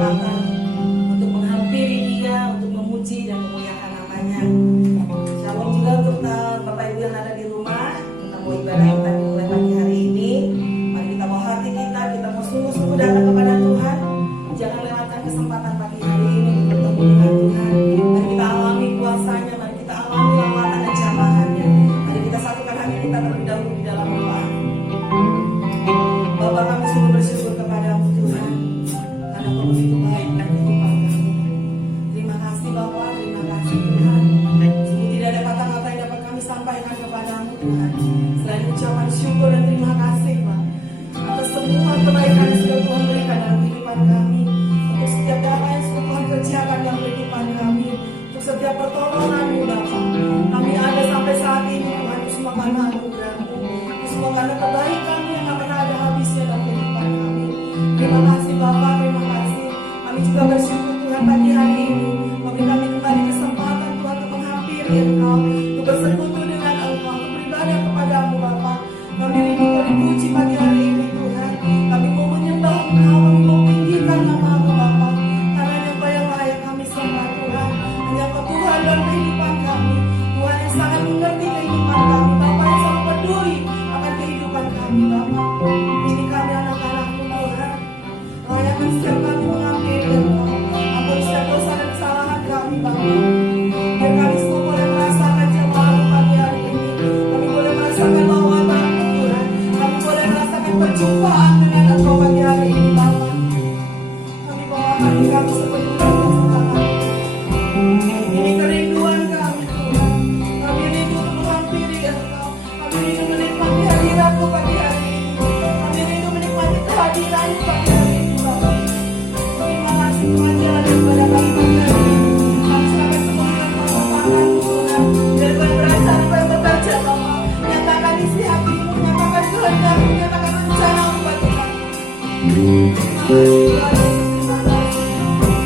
kesempatan untuk menghampiri Dia, untuk memuji dan memuliakan namanya. Shalom juga untuk Bapak Ibu yang ada di rumah. Kita mau ibadah kita dimulai pagi hari ini. Mari kita mau hati kita mau sungguh-sungguh datang kepada Tuhan. Jangan lewatkan kesempatan pagi hari ini untuk bertemu dengan Tuhan. Mari kita alami kuasanya, mari kita alami lawatan dan jamahannya. Mari kita satukan hati kita terlebih dahulu di dalam doa. Bapa, kami sungguh bersyukur kepadamu Tuhan, karena Kau begitu baik dan kehidupan kami. Terima kasih Bapa, terima kasih Tuhan. Sungguh tidak ada kata-kata yang dapat kami sampaikan kepadamu Tuhan, selain ucapan syukur dan terima kasih Pak, atas semua kebaikan yang sudah Tuhan berikan dalam kehidupan kami, untuk setiap damai yang sudah Tuhan kerjakan dalam kehidupan kami, untuk setiap pertolongan-Mu Bapa. Kami ada sampai saat ini Tuhan, itu semua karena anugerah-Mu, itu semua karena kebaikan-Mu yang tak pernah ada habisnya dalam kehidupan kami. Terima kasih Bapak, terima kasih. Kami juga bersyukur Tuhan pagi hari ini, bagi kami kembali kesempatan Tuhan untuk menghampiri Engkau, untuk bersekutu dengan Engkau, untuk beribadah kepada-Mu Bapak. Kami rindu Kau dipuji pagi hari ini Tuhan. Kami mau menyembah Engkau, kami mau tinggikan nama-Mu Bapak, karena Engkau yang layak kami sembah Tuhan. Hanya Kau Tuhan dalam kehidupan kami, Tuhan yang sangat mengerti kehidupan kami, Bapak yang sangat peduli akan kehidupan kami Bapak. Ini kami anak-anak-Mu Tuhan, layakkan setiap kami menghampiri Engkau. Ampuni setiap dosa dan kesalahan kami Bapak. Biar kami semua boleh merasakan jemaat-Mu pagi hari ini. Kami boleh merasakan lawatan-Mu Tuhan. Kami boleh merasakan perjumpaan dengan Engkau pagi hari ini Bapak. Kami bawa hati kami sepenuhnya dalam tangan. Ini kerinduan kami Tuhan. Kami rindu untuk menghampiri Engkau. Kami rindu menikmati hadirat-Mu pagi hari ini. Kami rindu menikmati kehadiran-Mu pagi hari ini Bapak. Terima kasih Tuhan yang ada kepada kami pagi hari ini. Kami serahkan semuanya dalam tangan-Mu Tuhan. Biar Kau yang berasa, Kau yang bekerja Bapak. Nyatakan isi hati-Mu, nyatakan kehendak-Mu, nyatakan rencana-Mu bagi kami. Terima kasih Tuhan Yesus, terima kasih.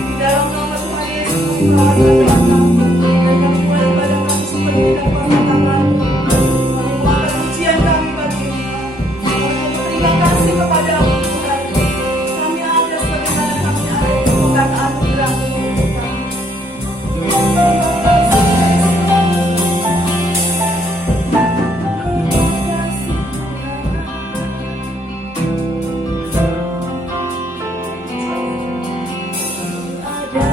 Di dalam nama Tuhan Yesus, kami serahkan doa kami. Dan kami mulai ibadah kami sepenuhnya dan kuasa tangan-Mu. Kami mohon pujian kami bagi Engkau. Kami terima kasih kepada-Mu Tuhan. Kami ada sebagaimana kami ada itu bukan anugerah-Mu untuk kami. Terima kasih Yesus. Ada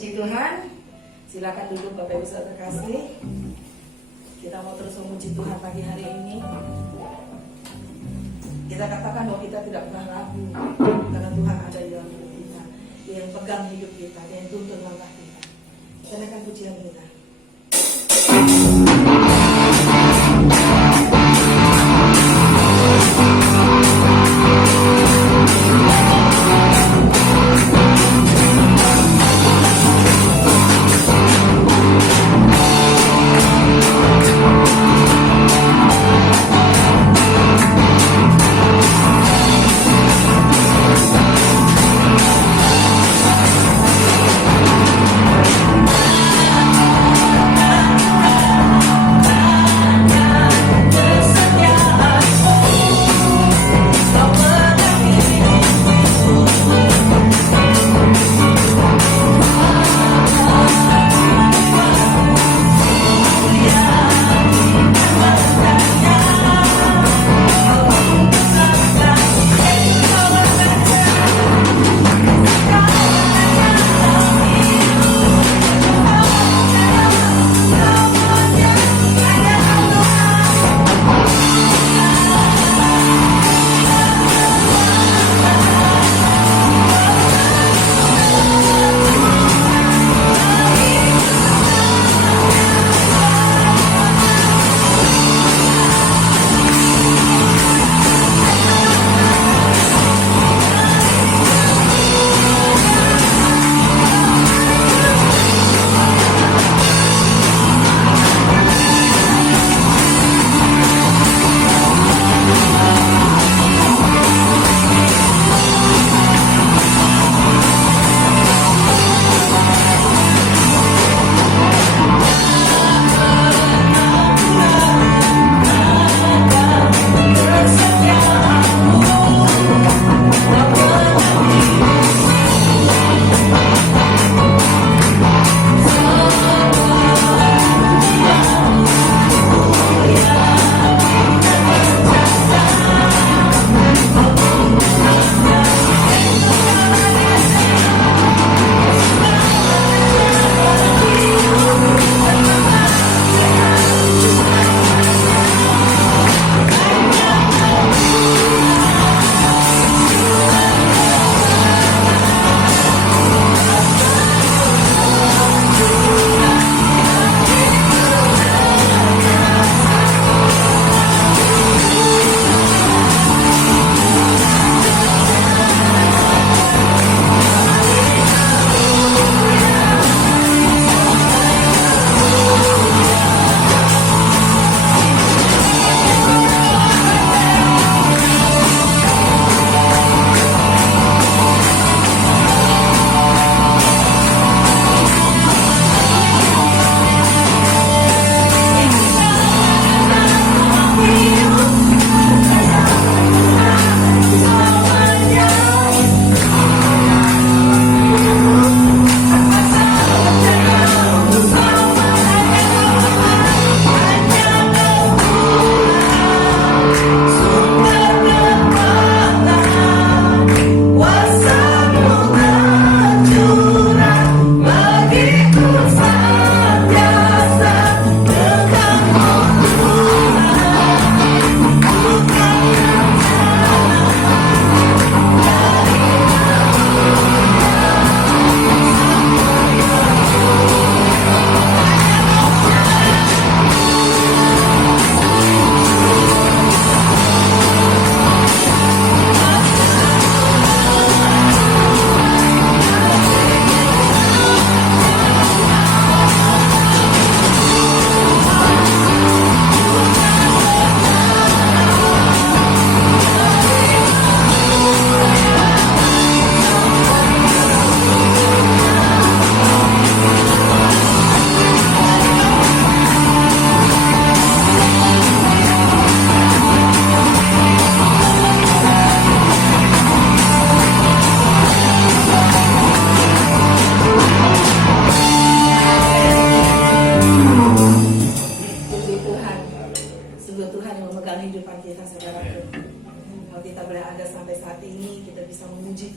Puji Tuhan. Silakan duduk Bapak Ibu Saudara terkasih. Kita mau terus memuji Tuhan pagi hari ini. Kita katakan bahwa kita tidak pernah ragu karena Tuhan ada di dalam hidup kita. Dia yang pegang hidup kita, Dia yang tuntun langkah kita. Kita akan pujian kita.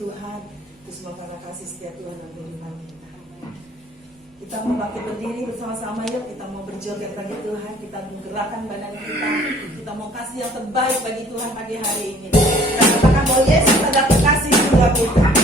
Tuhan, itu semua karena kasih setia Tuhan dalam kehidupan kita. Kita mau pakai berdiri bersama-sama, yuk kita mau berjoget bagi Tuhan, kita menggerakkan badan kita mau kasih yang terbaik bagi Tuhan pagi hari ini. Kita katakan bahwa Yesus adalah kekasih surga kita.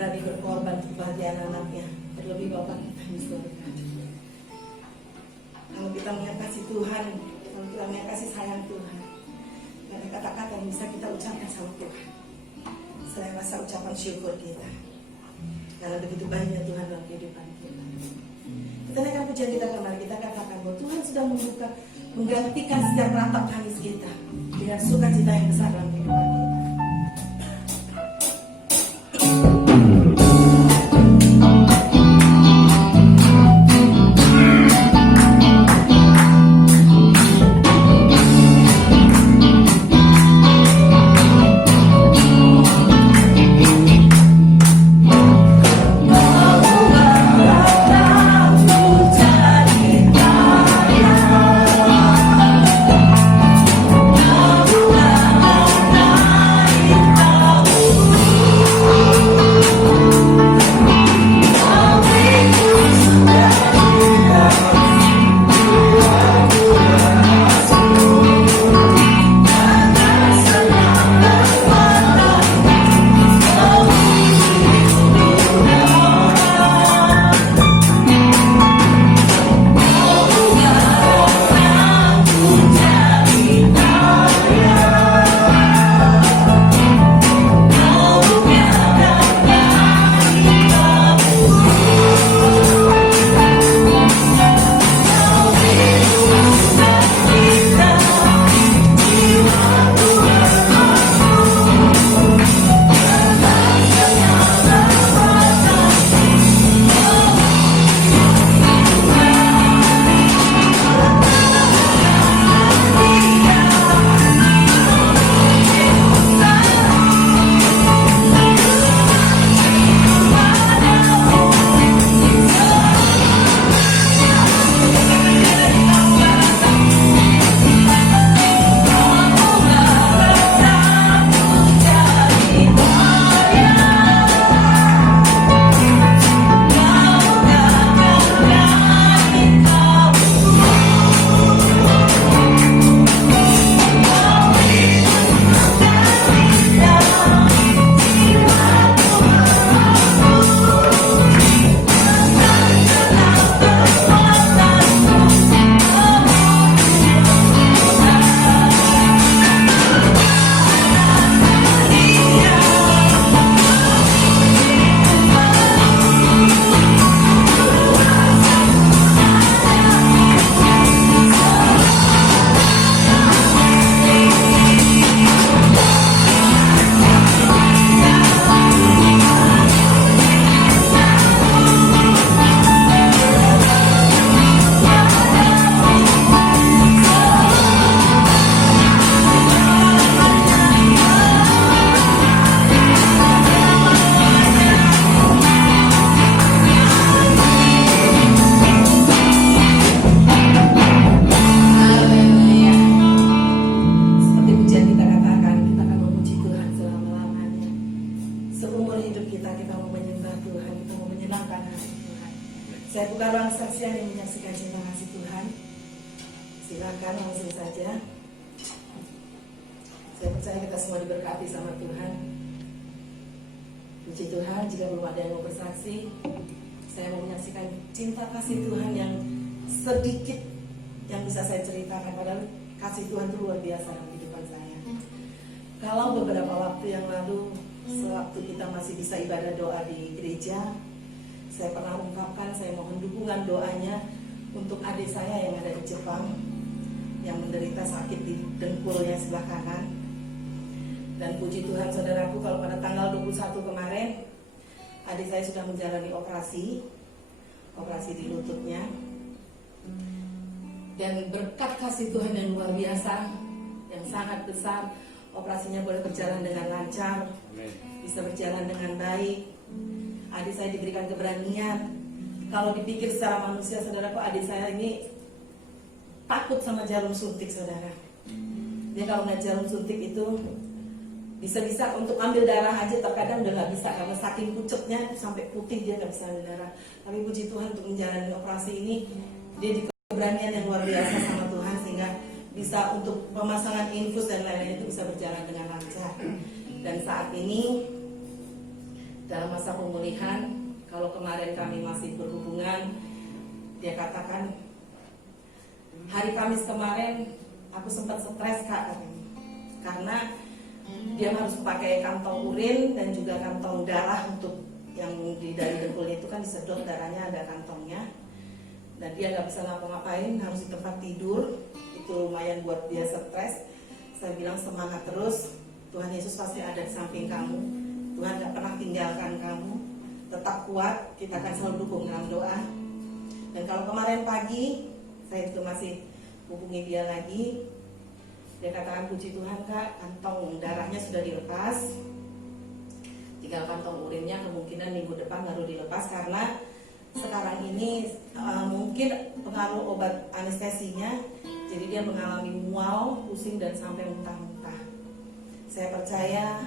berani berkorban untuk kebahagiaan anaknya, terlebih Bapak kita di surga. Kalau kita melihat kasih Tuhan, kalau kita melihat kasih sayang Tuhan, ada kata-kata yang bisa kita ucapkan sama Tuhan. Saya rasa ucapan syukur kita, karena begitu baiknya Tuhan dalam kehidupan kita. Kita naikkan pujian kita kembali, kita katakan bahwa Tuhan sudah membuka, menggantikan setiap ratap tangis kita dengan sukacita yang besar dalam kehidupan kita. Nah Saya buka ruang saksian yang menyaksikan cinta kasih Tuhan. Silakan langsung saja. Saya percaya kita semua diberkati sama Tuhan. Puji Tuhan, jika belum ada yang mau bersaksi, saya mau menyaksikan cinta kasih Tuhan yang sedikit yang bisa saya ceritakan. Padahal kasih Tuhan itu luar biasa dalam kehidupan saya. Kalau beberapa waktu yang lalu, sewaktu kita masih bisa ibadah doa di gereja, saya pernah ungkapkan, saya mohon dukungan doanya untuk adik saya yang ada di Jepang, yang menderita sakit di dengkulnya sebelah kanan. Dan puji Tuhan saudaraku, kalau pada tanggal 21 kemarin adik saya sudah menjalani operasi di lututnya. Dan berkat kasih Tuhan yang luar biasa, yang sangat besar, operasinya boleh berjalan dengan lancar, bisa berjalan dengan baik. Adik saya diberikan keberanian. Kalau dipikir secara manusia, saudaraku, adik saya ini takut sama jarum suntik, saudara. Dia kalau nggak jarum suntik itu bisa-bisa untuk ambil darah aja terkadang udah nggak bisa karena saking pucetnya sampai putih dia nggak bisa ambil darah. Tapi puji Tuhan untuk menjalani operasi ini dia diberi keberanian yang luar biasa sama Tuhan sehingga bisa untuk pemasangan infus dan lain-lain itu bisa berjalan dengan lancar. Dan saat ini dalam masa pemulihan, kalau kemarin kami masih berhubungan, dia katakan hari Kamis kemarin aku sempat stres Kak katanya. Karena dia harus pakai kantong urin dan juga kantong darah untuk yang dari dengkulnya itu kan disedot darahnya ada kantongnya. Dan dia nggak bisa ngapa-ngapain, harus di tempat tidur. Itu lumayan buat dia stres. Saya bilang semangat terus, Tuhan Yesus pasti ada di samping kamu. Tuhan gak pernah tinggalkan kamu. Tetap kuat, kita akan selalu dukung dalam doa. Dan kalau kemarin pagi saya juga masih hubungi dia lagi. Dia katakan puji Tuhan Kak, kantong darahnya sudah dilepas. Tinggal kantong urinnya kemungkinan minggu depan baru dilepas karena sekarang ini mungkin pengaruh obat anestesinya. Jadi dia mengalami mual, pusing dan sampai muntah-muntah. Saya percaya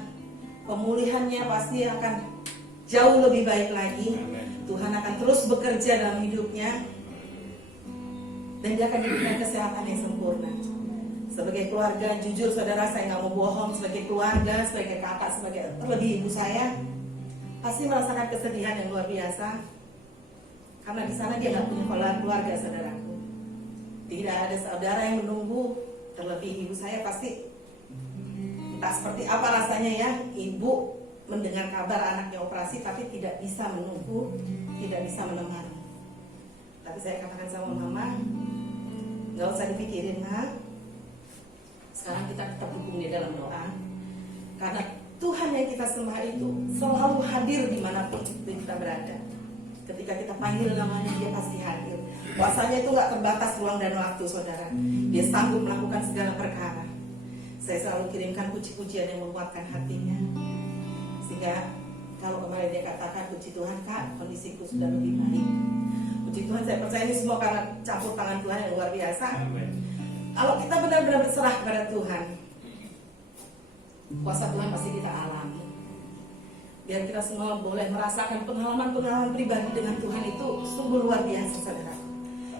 pemulihannya pasti akan jauh lebih baik lagi. Tuhan akan terus bekerja dalam hidupnya dan dia akan diberikan kesehatan yang sempurna. Sebagai keluarga, jujur saudara, saya nggak mau bohong. Sebagai keluarga, sebagai kakak, sebagai terlebih ibu saya, pasti merasakan kesedihan yang luar biasa. Karena di sana dia nggak punya keluarga, saudaraku. Tidak ada saudara yang menunggu. Terlebih ibu saya pasti entah seperti apa rasanya ya, ibu mendengar kabar anaknya operasi tapi tidak bisa menunggu, tidak bisa menemani. Tapi saya katakan sama mama, nggak usah dipikirin ha. Sekarang kita tetap dukung dia dalam doa. Karena Tuhan yang kita sembah itu selalu hadir dimanapun kita berada. Ketika kita panggil namanya, dia pasti hadir. Kuasanya itu gak terbatas ruang dan waktu, saudara. Dia sanggup melakukan segala perkara. Saya selalu kirimkan puji-pujian yang menguatkan hatinya. Sehingga kalau kemarin dia katakan, puji Tuhan Kak, kondisiku sudah lebih baik. Puji Tuhan, saya percaya ini semua karena campur tangan Tuhan yang luar biasa. Amen. Kalau kita benar-benar berserah kepada Tuhan, kuasa Tuhan pasti kita alami. Biar kita semua boleh merasakan pengalaman-pengalaman pribadi dengan Tuhan itu sungguh luar biasa, saudara.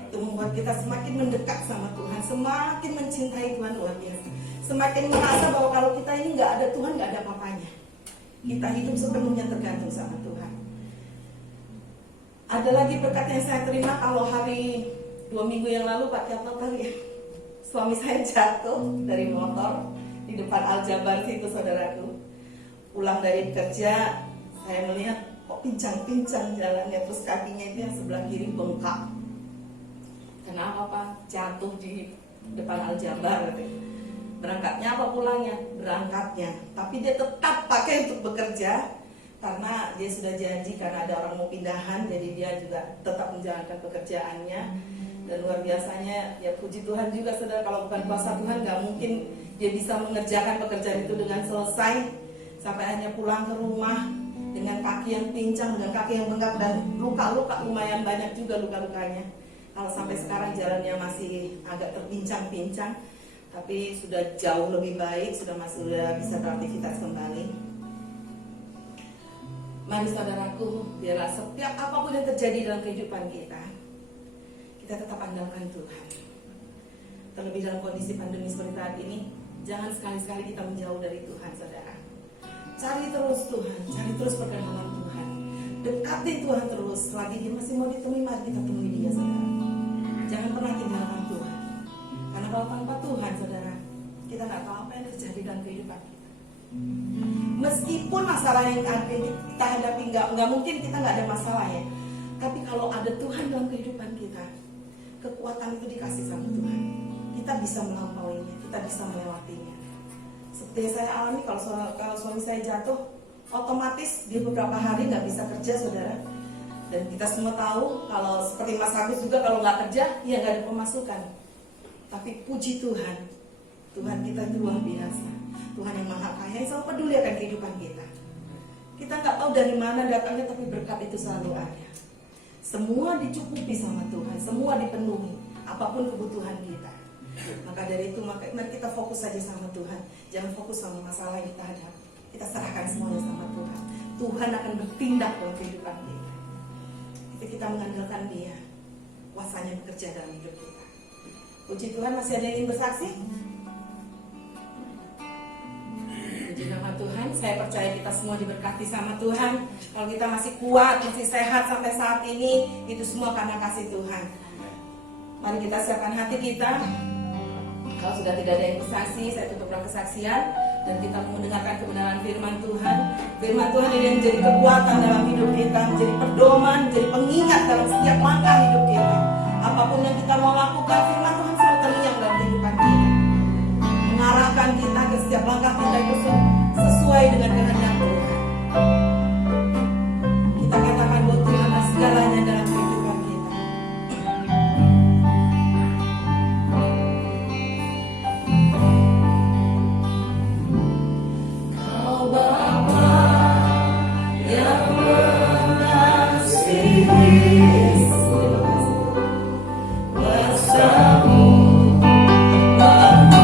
Itu membuat kita semakin mendekat sama Tuhan, semakin mencintai Tuhan luar biasa. Semakin merasa bahwa kalau kita ini nggak ada Tuhan, nggak ada apa-apanya. Kita hidup sepenuhnya tergantung sama Tuhan. Ada lagi berkat yang saya terima kalau hari 2 minggu yang lalu Pak Tiap tahu ya. Suami saya jatuh dari motor di depan Aljabar situ, saudaraku. Pulang dari kerja, saya melihat kok pincang-pincang jalannya, terus kakinya itu yang sebelah kiri bengkak. Kenapa Pak? Jatuh di depan Aljabar. Berangkatnya apa pulangnya? Berangkatnya. Tapi dia tetap pakai untuk bekerja karena dia sudah janji karena ada orang mau pindahan, jadi dia juga tetap menjalankan pekerjaannya. Dan luar biasanya, ya puji Tuhan juga saudara, kalau bukan kuasa Tuhan gak mungkin dia bisa mengerjakan pekerjaan itu dengan selesai. Sampai hanya pulang ke rumah dengan kaki yang pincang, dengan kaki yang bengkak dan luka-luka lumayan banyak juga luka-lukanya. Kalau sampai sekarang jalannya masih agak terpincang-pincang, tapi sudah jauh lebih baik, sudah bisa beraktivitas kembali. Mari saudaraku, biarlah setiap apapun yang terjadi dalam kehidupan kita tetap andalkan Tuhan. Terlebih dalam kondisi pandemi seperti saat ini, jangan sekali-sekali kita menjauh dari Tuhan, saudara. Cari terus Tuhan, cari terus perkenalan Tuhan. Dekati Tuhan terus. Selagi Dia masih mau ditemui, mari kita temui Dia, saudara. Jangan pernah tinggalkan Tuhan. Karena kalau tanpa Tuhan, saudara, kita nggak tahu apa yang terjadi dalam kehidupan kita. Meskipun masalah yang kita hadapi, nggak mungkin kita nggak ada masalah ya. Tapi kalau ada Tuhan dalam kehidupan kita, kekuatan itu dikasih sama Tuhan. Kita bisa melampauinya, kita bisa melewatinya. Seperti yang saya alami, kalau suami saya jatuh, otomatis dia beberapa hari nggak bisa kerja, saudara. Dan kita semua tahu kalau seperti Mas Agus juga kalau nggak kerja, ya nggak ada pemasukan. Tapi puji Tuhan, Tuhan kita itu luar biasa. Tuhan yang maha kaya, yang selalu peduli akan kehidupan kita. Kita nggak tahu dari mana datangnya, tapi berkat itu selalu ada. Semua dicukupi sama Tuhan, semua dipenuhi, apapun kebutuhan kita. Maka dari itu, mari kita fokus saja sama Tuhan. Jangan fokus sama masalah yang kita hadapi. Kita serahkan semuanya sama Tuhan. Tuhan akan bertindak dalam kehidupan kita. Itu kita mengandalkan Dia, kuasanya bekerja dalam hidup kita. Puji Tuhan, masih ada yang ingin bersaksi? Puji nama Tuhan, saya percaya kita semua diberkati sama Tuhan. Kalau kita masih kuat, masih sehat sampai saat ini, itu semua karena kasih Tuhan. Mari kita siapkan hati kita. Kalau sudah tidak ada yang bersaksi, saya tutuplah kesaksian dan kita mendengarkan kebenaran firman Tuhan. Firman Tuhan ini yang menjadi kekuatan dalam hidup kita, menjadi pedoman, menjadi pengingat dalam setiap langkah hidup kita. Apapun yang kita mau lakukan, firman Tuhan selalu terngiang dalam kehidupan kita, mengarahkan kita ke setiap langkah kita itu sesuai dengan kehendak Tuhan. Kita katakan bahwa Tuhan adalah segalanya dalam kehidupan kita. Kau Bapa yang mengasihi Yesus, kuasa-Mu memulihkanku.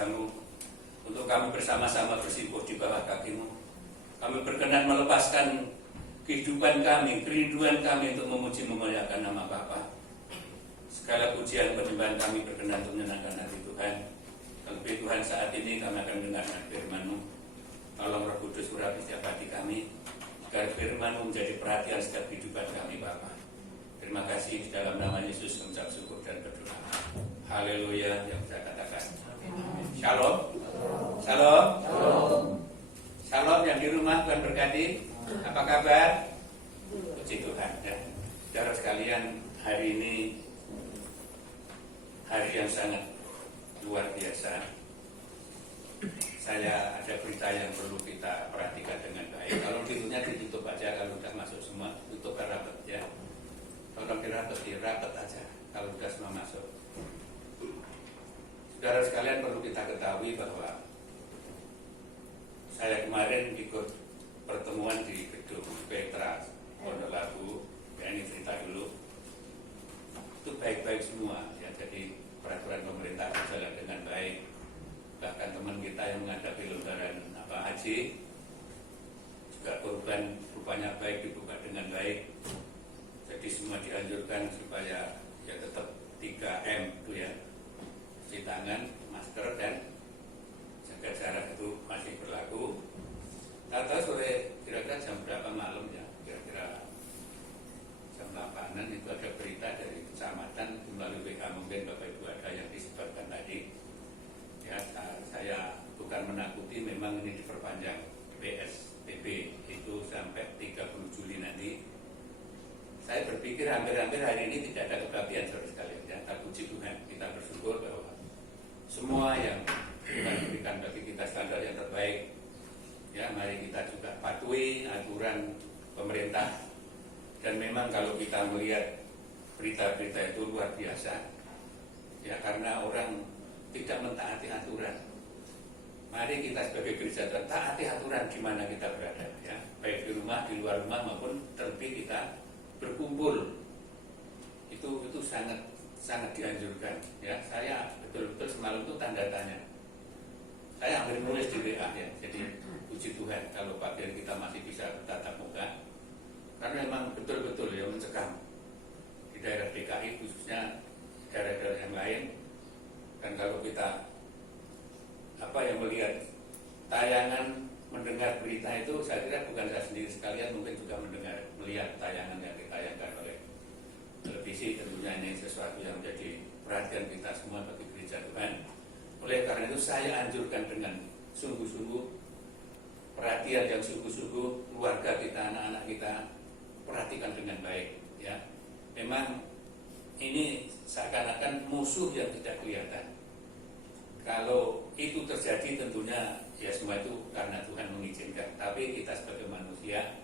kuasa-Mu, untuk kami bersama-sama bersimpuh di bawah kaki-Mu. Kami berkenan melepaskan kehidupan kami, kerinduan kami untuk memuji memuliakan nama Bapa. Segala pujian penyembahan kami berkenan untuk menyenangkan hati Tuhan. Terlebih Tuhan, saat ini kami akan mendengarkan firman-Mu. Tolong Roh Kudus urapi setiap hati kami, agar firman-Mu menjadi perhatian setiap kehidupan kami Bapa. Terima kasih, dalam nama Yesus mengucap syukur dan berdoa. Haleluya, yang saya katakan. Shalom. Shalom. Shalom yang di rumah, Tuhan berkati. Apa kabar? Puji Tuhan ya. Saudara sekalian, hari ini hari yang sangat luar biasa. Saya ada berita yang perlu kita perhatikan dengan baik. Kalau pintunya ditutup aja, kalau sudah masuk semua, tutup rapat ya. Kalau dirapet aja, kalau sudah semua masuk. Saudara sekalian, perlu kita ketahui bahwa saya kemarin ikut pertemuan di gedung Petra Pondok Labu. Ya, ini cerita dulu. Itu baik-baik semua ya, jadi peraturan pemerintah berjalan dengan baik. Bahkan teman kita yang menghadapi lebaran haji juga korban rupanya baik, dibuka dengan baik. Jadi semua dianjurkan supaya ya tetap 3M itu ya, cuci tangan, masker, dan jaga jarak itu masih berlaku. Atau sore kira-kira jam berapa malam ya, kira-kira jam 8-an itu ada berita dari kecamatan melalui WA, mungkin Bapak Ibu ada yang disebarkan tadi ya. Saya bukan menakuti, memang ini diperpanjang PSBB itu sampai 30 Juli nanti. Saya berpikir hampir-hampir hari ini tidak ada kebaktian saudara sekalian ya. Tapi puji Tuhan, kita bersyukur bahwa semua yang Tuhan berikan bagi kita standar yang terbaik ya, mari kita juga patuhi aturan pemerintah. Dan memang kalau kita melihat berita-berita itu luar biasa ya, karena orang tidak mentaati aturan. Mari kita sebagai gereja Tuhan taati aturan di mana kita berada ya, baik di rumah, di luar rumah, maupun terlebih kita berkumpul. Itu sangat dianjurkan ya. Saya betul-betul semalam itu tanda tanya. Saya hampir nulis di WA ya. Jadi puji Tuhan kalau bagian kita masih bisa bertatap muka, karena memang betul-betul ya mencekam di daerah DKI, khususnya daerah-daerah yang lain. Dan kalau kita yang melihat tayangan, mendengar berita itu, saya kira bukan saya sendiri sekalian, mungkin juga melihat tayangan yang ditayangkan oleh televisi. Tentunya ini sesuatu yang menjadi perhatian kita semua bagi gereja Tuhan. Oleh karena itu saya anjurkan dengan sungguh-sungguh, perhatian yang sungguh-sungguh, keluarga kita, anak-anak kita, perhatikan dengan baik ya. Memang ini seakan-akan musuh yang tidak kelihatan. Kalau itu terjadi tentunya ya semua itu karena Tuhan mengizinkan. Tapi kita sebagai manusia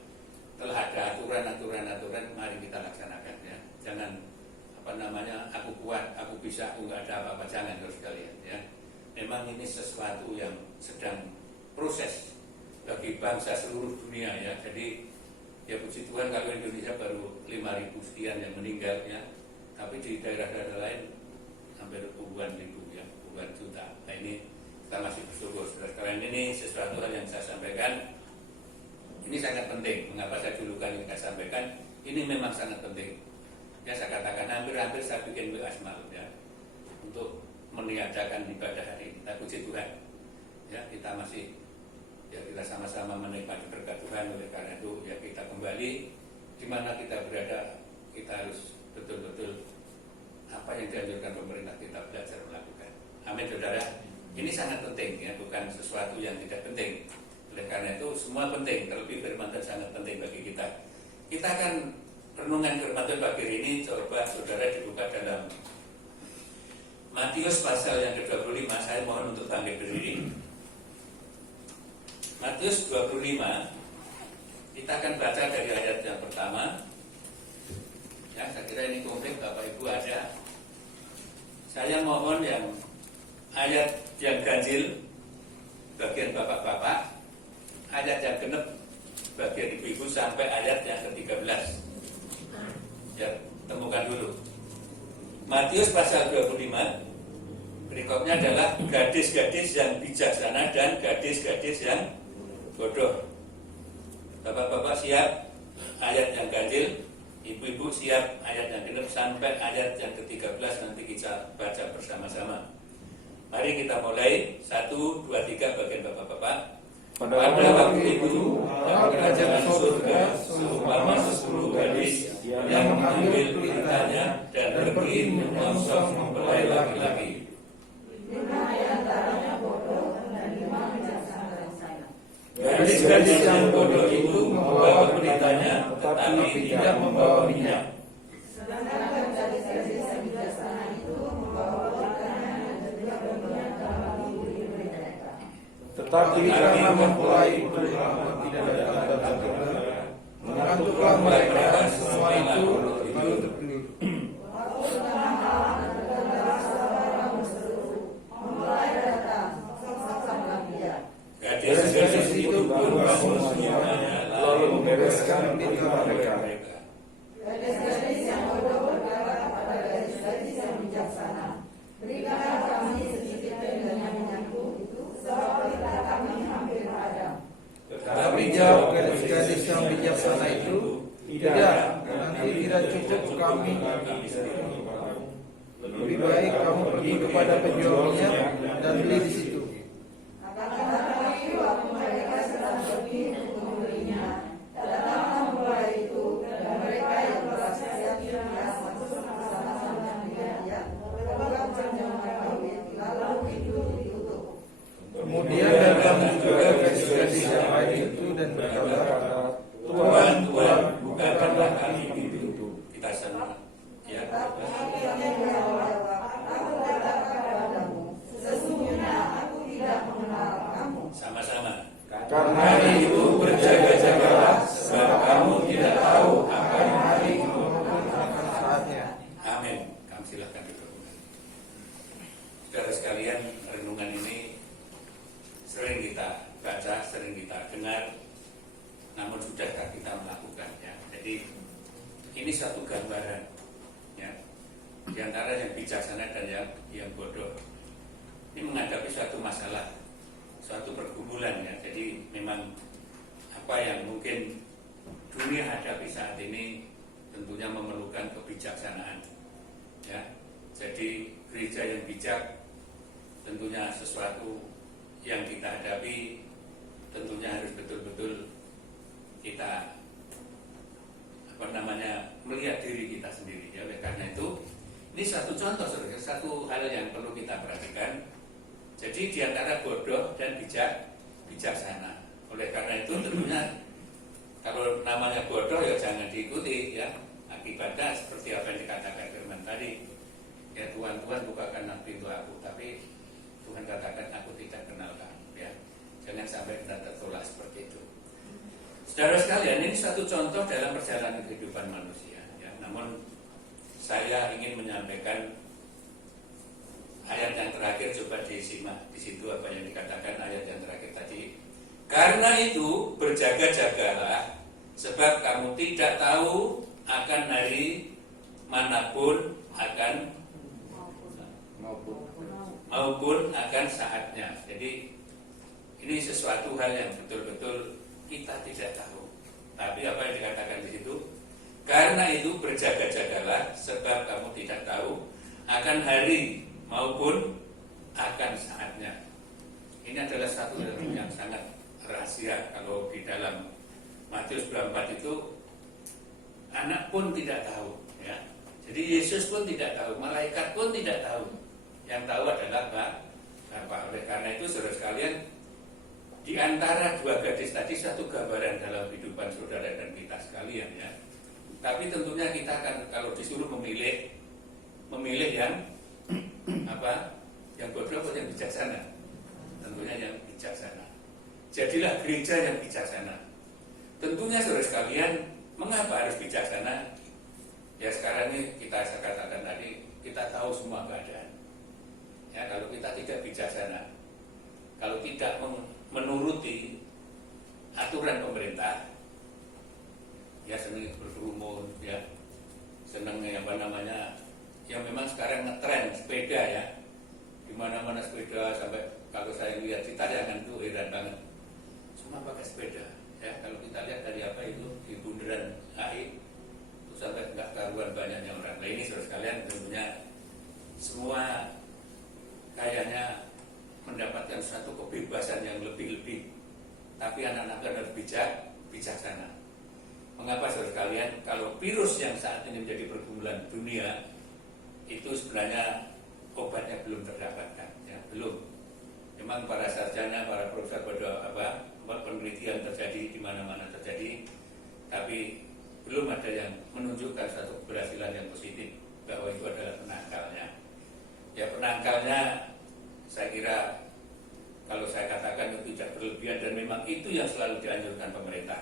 telah ada aturan, mari kita laksanakan ya. Jangan aku kuat, aku bisa, aku nggak ada apa-apa, jangan terus sekalian ya. Memang ini sesuatu yang sedang proses bagi bangsa seluruh dunia ya. Jadi ya puji Tuhan kalau Indonesia baru 5.000 sekian yang meninggal ya. Tapi di daerah-daerah lain hampir puluhan ribu ya, puluhan juta. Nah ini kita masih bersyukur. Sekarang ini sesuatu hal yang saya sampaikan, ini sangat penting. Mengapa saya dulu kali saya sampaikan? Ini memang sangat penting. Ya saya katakan hampir-hampir saya bikin WA semalam ya, untuk meniadakan ibadah hari ini. Tapi puji Tuhan ya, kita masih ya, kita sama-sama menikmati berkat Tuhan. Oleh karena itu ya kita kembali di mana kita berada, kita harus betul-betul apa yang dianjurkan pemerintah kita belajar melakukan. Amin saudara. Ini sangat penting ya, bukan sesuatu yang tidak penting. Oleh karena itu semua penting, terlebih firman Tuhan sangat penting bagi kita. Kita akan renungan firman Tuhan pagi ini, coba saudara dibuka dalam Matius pasal yang ke-25. Saya mohon untuk bangkit berdiri. Matius 25, kita akan baca dari ayat yang pertama. Ya, saya kira ini komplit, Bapak Ibu ada. Saya mohon yang ayat yang ganjil bagian bapak-bapak, ayat yang genep bagian ibu-ibu sampai ayat yang ke-13. Ya, temukan dulu. Matius pasal 25, Berikutnya adalah gadis-gadis yang bijaksana dan gadis-gadis yang bodoh. Bapak-bapak siap ayat yang ganjil, ibu-ibu siap ayat yang genap sampai ayat yang ke-13 nanti kita baca bersama-sama. Mari kita mulai 1, 2, 3 bagian bapak-bapak. Pada waktu itu, kerajaan surga seumpama 10 gadis yang mengambil pelitanya dan pergi menyongsong mempelai laki-laki. 5 di antaranya bodoh dan 5 bijaksana. Gadis-gadis yang bodoh itu membawa pelitanya, tetapi tidak membawa minyak. Sedangkan gadis-gadis yang bijaksana itu membawa pelitanya dan juga minyak dalam membeli mereka. Tetapi karena mempelai itu tidak datang dan segera, mengantuklah mereka semua itu lalu tertidur. Waktu tengah malam terdengar suara berseru, mempelai datang, sesatlah dia. Gadis-gadis itu pun bangun semuanya Lalu membereskan pelita mereka. Gadis-gadis yang bodoh berkata kepada gadis-gadis yang bijaksana, berikanlah kami sedikit tendanya minyakku itu, sebab pelita kami hampir padam. Tetapi jawab gadis-gadis yang bijaksana itu, tidak, nanti tidak cukup kami. Lebih baik kamu pergi kepada penjual minyak dan beli di situ. Akan tetapi waktu mereka sedang pergi untuk membelinya, datanglah mempelai itu, dan mereka yang bersiap masuk bersama-sama dengan dia, membuka perjamuan kawin, lalu pintu ditutup. Kemudian datang juga gadis-gadis yang lain itu dan berkata, Tuhan, Tuhan, bukakanlah kami pintu itu. Kita senang. Ya. Akhirnya menjawab, aku katakan padamu, sesungguhnya aku tidak mengenal kamu. Sama-sama. Karena itu berjaga-jagalah, sebab kamu tidak tahu akan hari maupun akan saatnya. Amin. Kami silakan duduk. Saudara sekalian, renungan ini sering kita baca, sering kita dengar, namun sudahkah kita melakukannya? Jadi ini satu gambaran, ya, di antara yang bijaksana dan yang bodoh. Ini menghadapi suatu masalah, suatu pergumulan, ya. Jadi memang apa yang mungkin dunia hadapi saat ini tentunya memerlukan kebijaksanaan, ya. Jadi gereja yang bijak tentunya sesuatu yang kita hadapi tentunya harus betul-betul kita melihat diri kita sendiri, ya. Oleh karena itu ini satu contoh, saudara, satu hal yang perlu kita perhatikan. Jadi di antara bodoh dan bijaksana. Oleh karena itu tentunya kalau namanya bodoh ya jangan diikuti, ya. Akibatnya seperti apa yang dikatakan firman tadi, ya, Tuhan bukakan pintu aku, tapi Tuhan katakan aku tidak kenal kamu, ya. Jangan sampai kita tertolak seperti itu. Saudara sekalian, ini satu contoh dalam perjalanan kehidupan manusia, ya. Namun saya ingin menyampaikan ayat yang terakhir, coba disimak di situ apa yang dikatakan ayat yang terakhir tadi. Karena itu berjaga-jagalah, sebab kamu tidak tahu akan hari manapun maupun akan saatnya. Jadi ini sesuatu hal yang betul-betul kita tidak tahu. Tapi apa yang dikatakan di situ? Karena itu berjaga-jagalah, sebab kamu tidak tahu akan hari maupun akan saatnya. Ini adalah satu hal yang sangat rahasia. Kalau di dalam Matius 24 itu anak pun tidak tahu, ya. Jadi Yesus pun tidak tahu, malaikat pun tidak tahu. Yang tahu adalah Bapa. Oleh karena itu saudara sekalian, di antara dua gadis tadi satu gambaran dalam kehidupan saudara dan kita sekalian, ya. Tapi tentunya kita akan, kalau disuruh memilih yang yang bodoh atau yang bijaksana, tentunya yang bijaksana. Jadilah gereja yang bijaksana. Tentunya saudara sekalian, mengapa harus bijaksana? Ya, sekarang ini saya katakan tadi, kita tahu semua keadaan. Ya, kalau kita tidak bijaksana, kalau tidak menuruti aturan pemerintah, ya senang berkerumun, ya senang yang memang sekarang ngetren sepeda, ya. Di mana-mana sepeda, sampai kalau saya lihat di tayangan itu heran banget. Semua pakai sepeda. Ya, kalau kita lihat dari apa itu di bundaran HI itu sampai nggak karuan banyaknya orang. Nah ini saudara sekalian tentunya semua kayaknya mendapatkan suatu kebebasan yang lebih-lebih. Tapi anak-anak harus bijaksana. Mengapa saudara sekalian? Kalau virus yang saat ini menjadi pergumulan dunia itu sebenarnya obatnya belum terdapatkan, ya, belum. Memang para sarjana, para profesor pada penelitian terjadi di mana-mana terjadi, tapi belum ada yang menunjukkan satu keberhasilan yang positif bahwa itu adalah penangkalnya. Ya penangkalnya saya kira kalau saya katakan itu tidak berlebihan dan memang itu yang selalu dianjurkan pemerintah.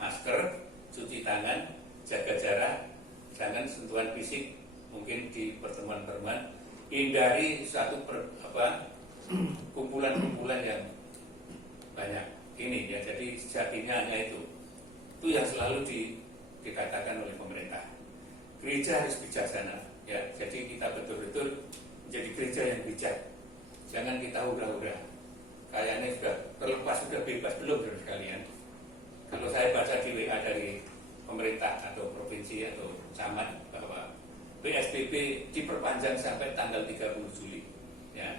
Masker, cuci tangan, jaga jarak, jangan sentuhan fisik, mungkin di pertemuan-pertemuan, hindari satu kumpulan-kumpulan yang banyak ini ya. Jadi sejatinya hanya itu yang selalu dikatakan oleh pemerintah. Gereja harus bijaksana ya. Jadi kita betul-betul menjadi gereja yang bijak. Jangan kita hura-hura. Kayaknya sudah terlepas, sudah bebas belum saudara sekalian. Kalau saya baca di WA dari pemerintah atau provinsi atau camat bahwa PSBB diperpanjang sampai tanggal 30 Juli. Ya,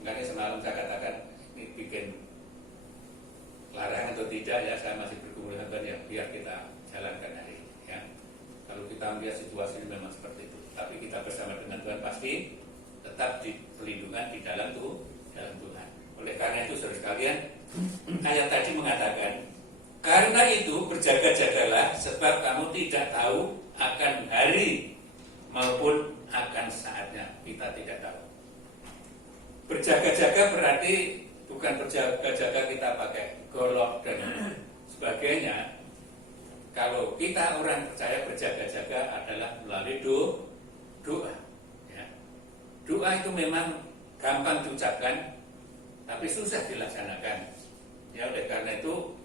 makanya semalam saya katakan ini bikin larang atau tidak ya, saya masih berkomunikasi ya, biar kita jalankan hari ini. Ya, kalau kita melihat situasi ini memang seperti itu, tapi kita bersama dengan Tuhan pasti tetap di perlindungan di dalam Tuhan. Oleh karena itu saudara sekalian, ayat tadi mengatakan, karena itu berjaga-jagalah sebab kamu tidak tahu akan hari maupun akan saatnya. Kita tidak tahu. Berjaga-jaga berarti bukan berjaga-jaga kita pakai golok dan sebagainya. Kalau kita orang percaya berjaga-jaga adalah melalui doa. Ya. Doa itu memang gampang diucapkan, tapi susah dilaksanakan. Ya, oleh karena itu,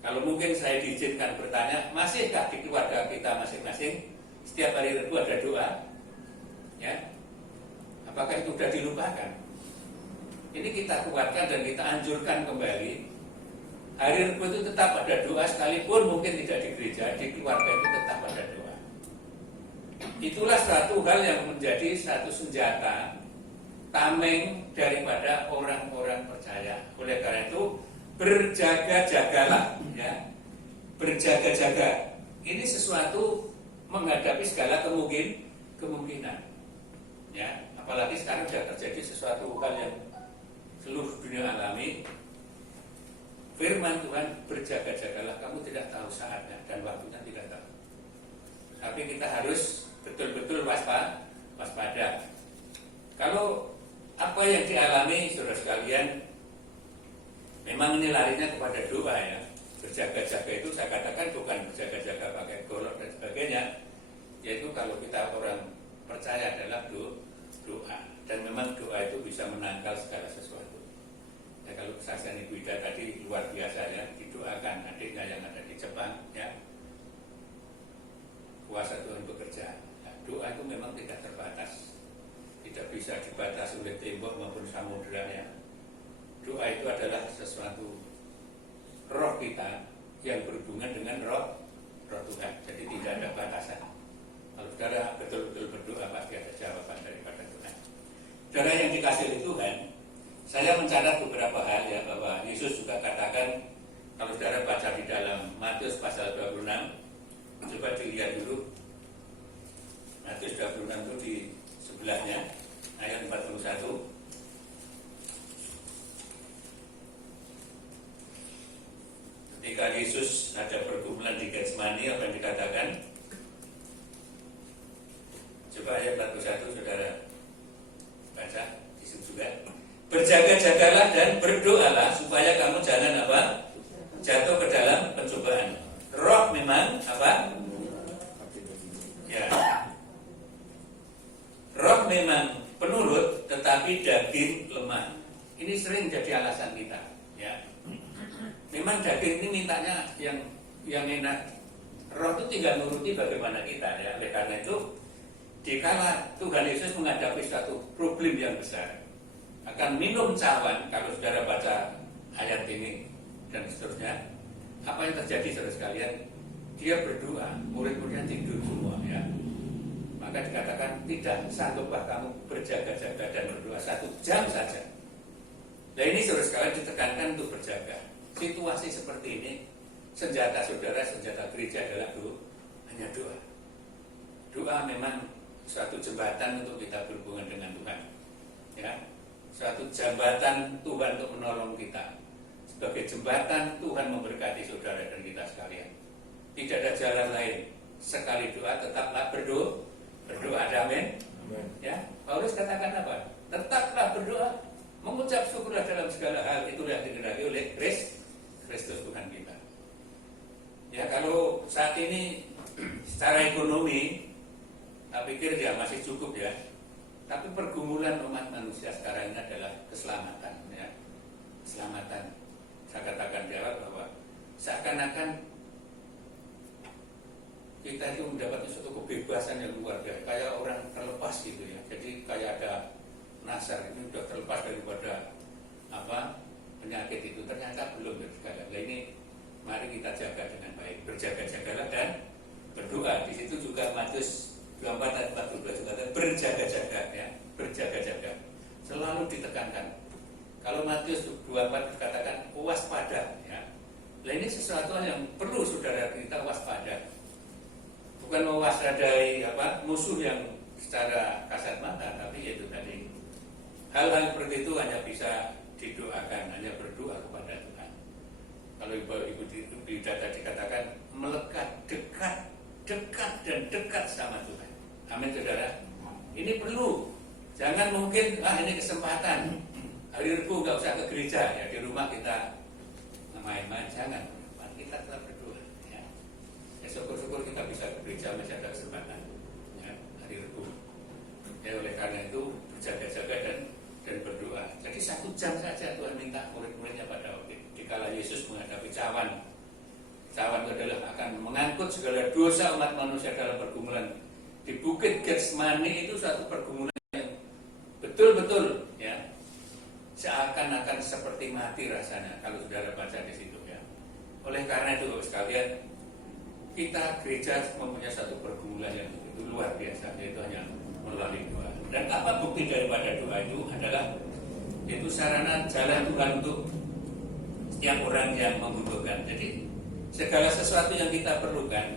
kalau mungkin saya diizinkan bertanya, masihkah di keluarga kita masing-masing setiap hari Rabu ada doa? Ya, apakah itu sudah dilupakan? Ini kita kuatkan dan kita anjurkan kembali. Hari Rabu itu tetap ada doa, sekalipun mungkin tidak di gereja, di keluarga itu tetap ada doa. Itulah satu hal yang menjadi satu senjata tameng daripada orang-orang percaya. Oleh karena itu, berjaga-jagalah, ya, berjaga-jaga. Ini sesuatu menghadapi segala kemungkinan, ya. Apalagi sekarang sudah terjadi sesuatu hal yang seluruh dunia alami. Firman Tuhan, berjaga-jagalah, kamu tidak tahu saatnya dan waktunya tidak tahu. Tapi kita harus betul-betul waspada. Kalau apa yang dialami saudara sekalian, memang ini larinya kepada doa ya. Berjaga-jaga itu saya katakan bukan berjaga-jaga pakai golok dan sebagainya. Yaitu kalau kita orang percaya adalah doa. Dan memang doa itu bisa menangkal segala sesuatu. Ya, kalau kesaksian Ibu Ida tadi luar biasa ya. Didoakan adiknya yang ada di Jepang ya. Kuasa Tuhan bekerja. Nah, doa itu memang tidak terbatas. Tidak bisa dibatasi oleh tembok maupun samudera ya. Doa itu adalah sesuatu roh kita yang berhubungan dengan roh Tuhan. Jadi tidak ada batasan. Kalau saudara betul-betul berdoa pasti ada jawaban daripada Tuhan. Saudara yang dikasih oleh Tuhan, saya mencatat beberapa hal ya, bahwa Yesus juga katakan, kalau saudara baca di dalam Matius pasal 26, coba dilihat dulu. Matius 26 itu di sebelahnya ayat 41. Ketika Yesus ada pergumulan di Getsemani, apa yang dikatakan? Coba ayat 41 saudara baca di situ juga. Berjaga-jagalah dan berdoalah supaya kamu jangan apa? Jatuh ke dalam pencobaan. Roh memang apa? Ya. Roh memang penurut, tetapi daging lemah. Ini sering jadi alasan kita, ya. Memang daging ini mintanya yang enak. Roh itu tinggal nuruti bagaimana kita, ya. Oleh karena itu, dikala Tuhan Yesus menghadapi suatu problem yang besar, akan minum cawan. Kalau saudara baca ayat ini dan seterusnya, apa yang terjadi saudara sekalian? Dia berdoa, murid-muridnya tidur semua ya. Maka dikatakan tidak sanggupkah kamu berjaga-jaga dan berdoa 1 jam saja. Nah ini saudara sekalian ditekankan untuk berjaga. Situasi seperti ini, senjata saudara, senjata gereja adalah hanya doa. Doa memang suatu jembatan untuk kita berhubungan dengan Tuhan. Ya, suatu jembatan Tuhan untuk menolong kita. Sebagai jembatan Tuhan memberkati saudara dan kita sekalian. Tidak ada jalan lain. Sekali doa tetaplah berdoa. Berdoa, amin. Ya, Paulus katakan apa? Tetaplah berdoa, mengucap syukurlah dalam segala hal. Itulah yang dikehendaki oleh Kristus Tuhan kita. Ya, kalau saat ini secara ekonomi, saya pikir ya masih cukup ya. Tapi pergumulan umat manusia sekarang ini adalah keselamatan ya. Keselamatan. Saya katakan jawab bahwa seakan-akan kita itu mendapat suatu kebebasan yang luar biasa, kayak orang terlepas gitu ya. Jadi kayak ada nasar ini sudah terlepas daripada penyakit itu. Ternyata belum sekali. Nah ini mari kita jaga dengan baik, berjaga-jagalah dan berdoa. Di situ juga Matius 24 ayat 42 juga berjaga-jaga ya, berjaga-jaga. Selalu ditekankan. Kalau Matius 24 dikatakan waspada ya. Nah ini sesuatu yang perlu saudara kita waspada. Bukan mewaspadai musuh yang secara kasat mata, tapi itu tadi hal-hal seperti itu hanya bisa didoakan, hanya berdoa kepada Tuhan. Kalau ibu di data dikatakan melekat, dekat dan dekat sama Tuhan. Amin saudara. Ini perlu. Jangan mungkin ini kesempatan. Hari Rabu nggak usah ke gereja ya, di rumah kita main-main. Jangan. Kita tetap berdoa. Ya. Syukur-syukur kita bisa ke gereja masih ada kesempatan. Ya, hari Rabu. Ya, oleh karena itu berjaga-jaga dan berdoa. Jadi 1 jam saja Tuhan minta murid-muridnya pada waktu itu. Dikala Yesus menghadapi cawan. Cawan itu adalah akan mengangkut segala dosa umat manusia dalam pergumulan. Di Bukit Getsemani itu suatu pergumulan yang betul-betul ya seakan-akan seperti mati rasanya kalau saudara baca di situ ya. Oleh karena itu sekalian, kita gereja mempunyai satu pergumulan yang itu luar biasa, yaitu hanya melalui doa. Dan apa bukti daripada doa itu adalah itu sarana jalan Tuhan untuk setiap orang yang membutuhkan. Jadi segala sesuatu yang kita perlukan,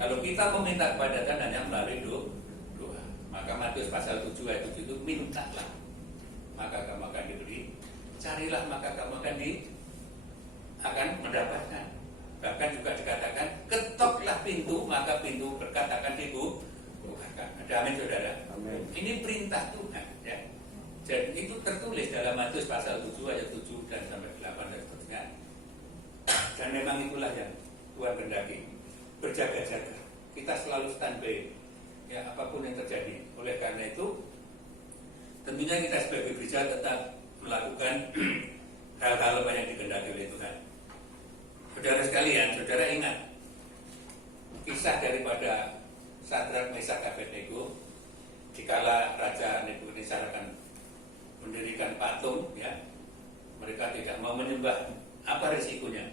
kalau kita meminta kepada Tuhan hanya melalui doa. Maka Matius pasal 7 ayat 7 itu mintalah, maka kamu akan diberi, carilah maka kamu akan mendapatkan. Bahkan juga dikatakan ketoklah pintu, maka pintu berkat akan dibukakan. Ada amin saudara. Amin. Ini perintah Tuhan ya. Jadi itu tertulis dalam Matius pasal 7 ayat 7 dan sampai 8 dan seterusnya. Dan memang itulah yang Tuhan kehendaki. Berjaga-jaga. Kita selalu standby ya, apapun yang terjadi. Oleh karena itu tentunya kita sebagai gereja tetap melakukan hal-hal apa yang dikehendaki oleh Tuhan. Saudara sekalian, saudara ingat kisah daripada Sadrak, Mesak, Abednego dikala Raja Nebukadnezar akan mendirikan patung ya, mereka tidak mau menyembah. Apa risikonya?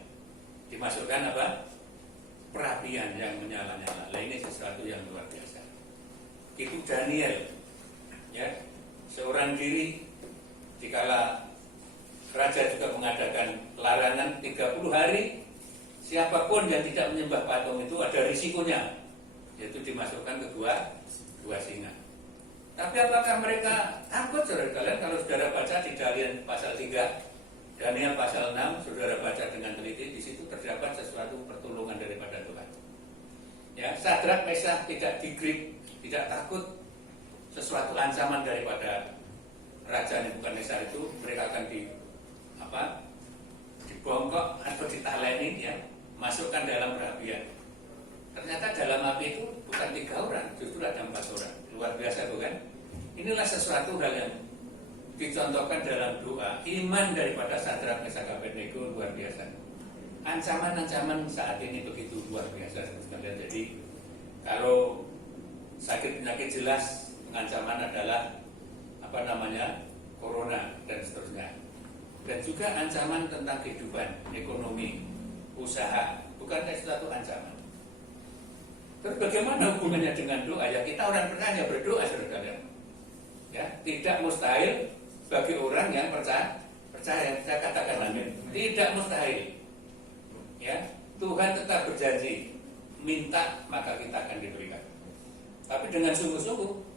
Dimasukkan apa? Perapian yang menyala-nyala. Nah, ini sesuatu yang luar biasa. Itu Daniel ya, seorang diri dikala raja juga mengadakan larangan 30 hari siapapun yang tidak menyembah patung itu ada risikonya, yaitu dimasukkan ke gua singa. Tapi apakah mereka takut saudara kalian? Kalau saudara baca di Daniel pasal 3, Daniel pasal 6, saudara baca dengan teliti, di situ terdapat sesuatu pertolongan daripada Tuhan. Ya, Sadrak, Mesak tidak digrik, tidak takut sesuatu ancaman daripada Raja Nebukadnezar itu. Mereka akan dibongkok atau ditaleni ya, masukkan dalam perapian. Ternyata dalam api itu bukan 3 orang, justru ada 4 orang. Luar biasa bukan? Inilah sesuatu hal yang dicontohkan dalam doa. Iman daripada Sadrak, Mesak, Abednego luar biasa. Ancaman-ancaman saat ini begitu luar biasa sekalian. Jadi kalau sakit penyakit jelas ancaman adalah corona dan seterusnya. Dan juga ancaman tentang kehidupan, ekonomi, usaha, bukankah suatu ancaman? Terus bagaimana hubungannya dengan doa? Ya kita orang percaya berdoa, saudara. Ya, tidak mustahil bagi orang yang percaya. Saya katakan amin. Tidak mustahil. Ya, Tuhan tetap berjanji, minta maka kita akan diberikan. Tapi dengan sungguh-sungguh.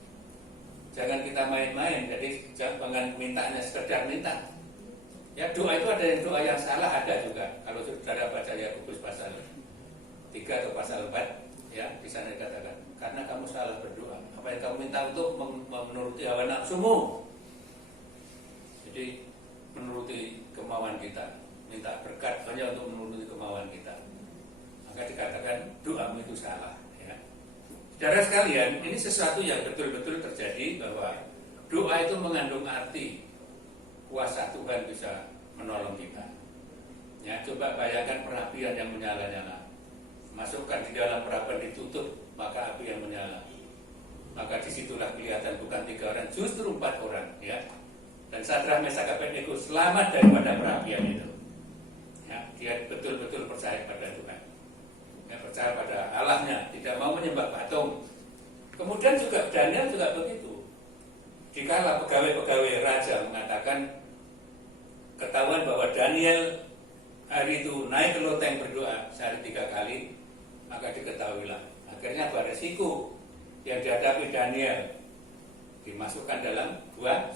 Jangan kita main-main. Jadi jangan mintanya sekedar minta. Ya, doa itu ada yang doa yang salah, ada juga. Kalau saudara baca Yakobus pasal 3 atau pasal 4, ya, di sana dikatakan, karena kamu salah berdoa. Apa yang kamu minta untuk menuruti hawa nafsumu. Jadi menuruti kemauan kita, minta berkat hanya untuk menuruti kemauan kita. Maka dikatakan doamu itu salah. Ya. Saudara sekalian, ini sesuatu yang betul-betul terjadi bahwa doa itu mengandung arti kuasa Tuhan bisa menolong kita. Ya, coba bayangkan perapian yang menyala-nyala. Masukkan di dalam perapian ditutup, maka api yang menyala. Maka disitulah kelihatan bukan 3 orang, justru 4 orang. Ya. Dan Sadrak, Mesak, Abednego selamat daripada perapian itu. Ya, dia betul-betul percaya pada Tuhan. Ya, percaya pada Allahnya, tidak mau menyembah patung. Kemudian juga Daniel juga begitu. Dikala pegawai-pegawai raja mengatakan, ketahuan bahwa Daniel hari itu naik ke loteng berdoa sehari 3 kali, maka diketahuilah. Akhirnya pada resiko yang dihadapi Daniel dimasukkan dalam buah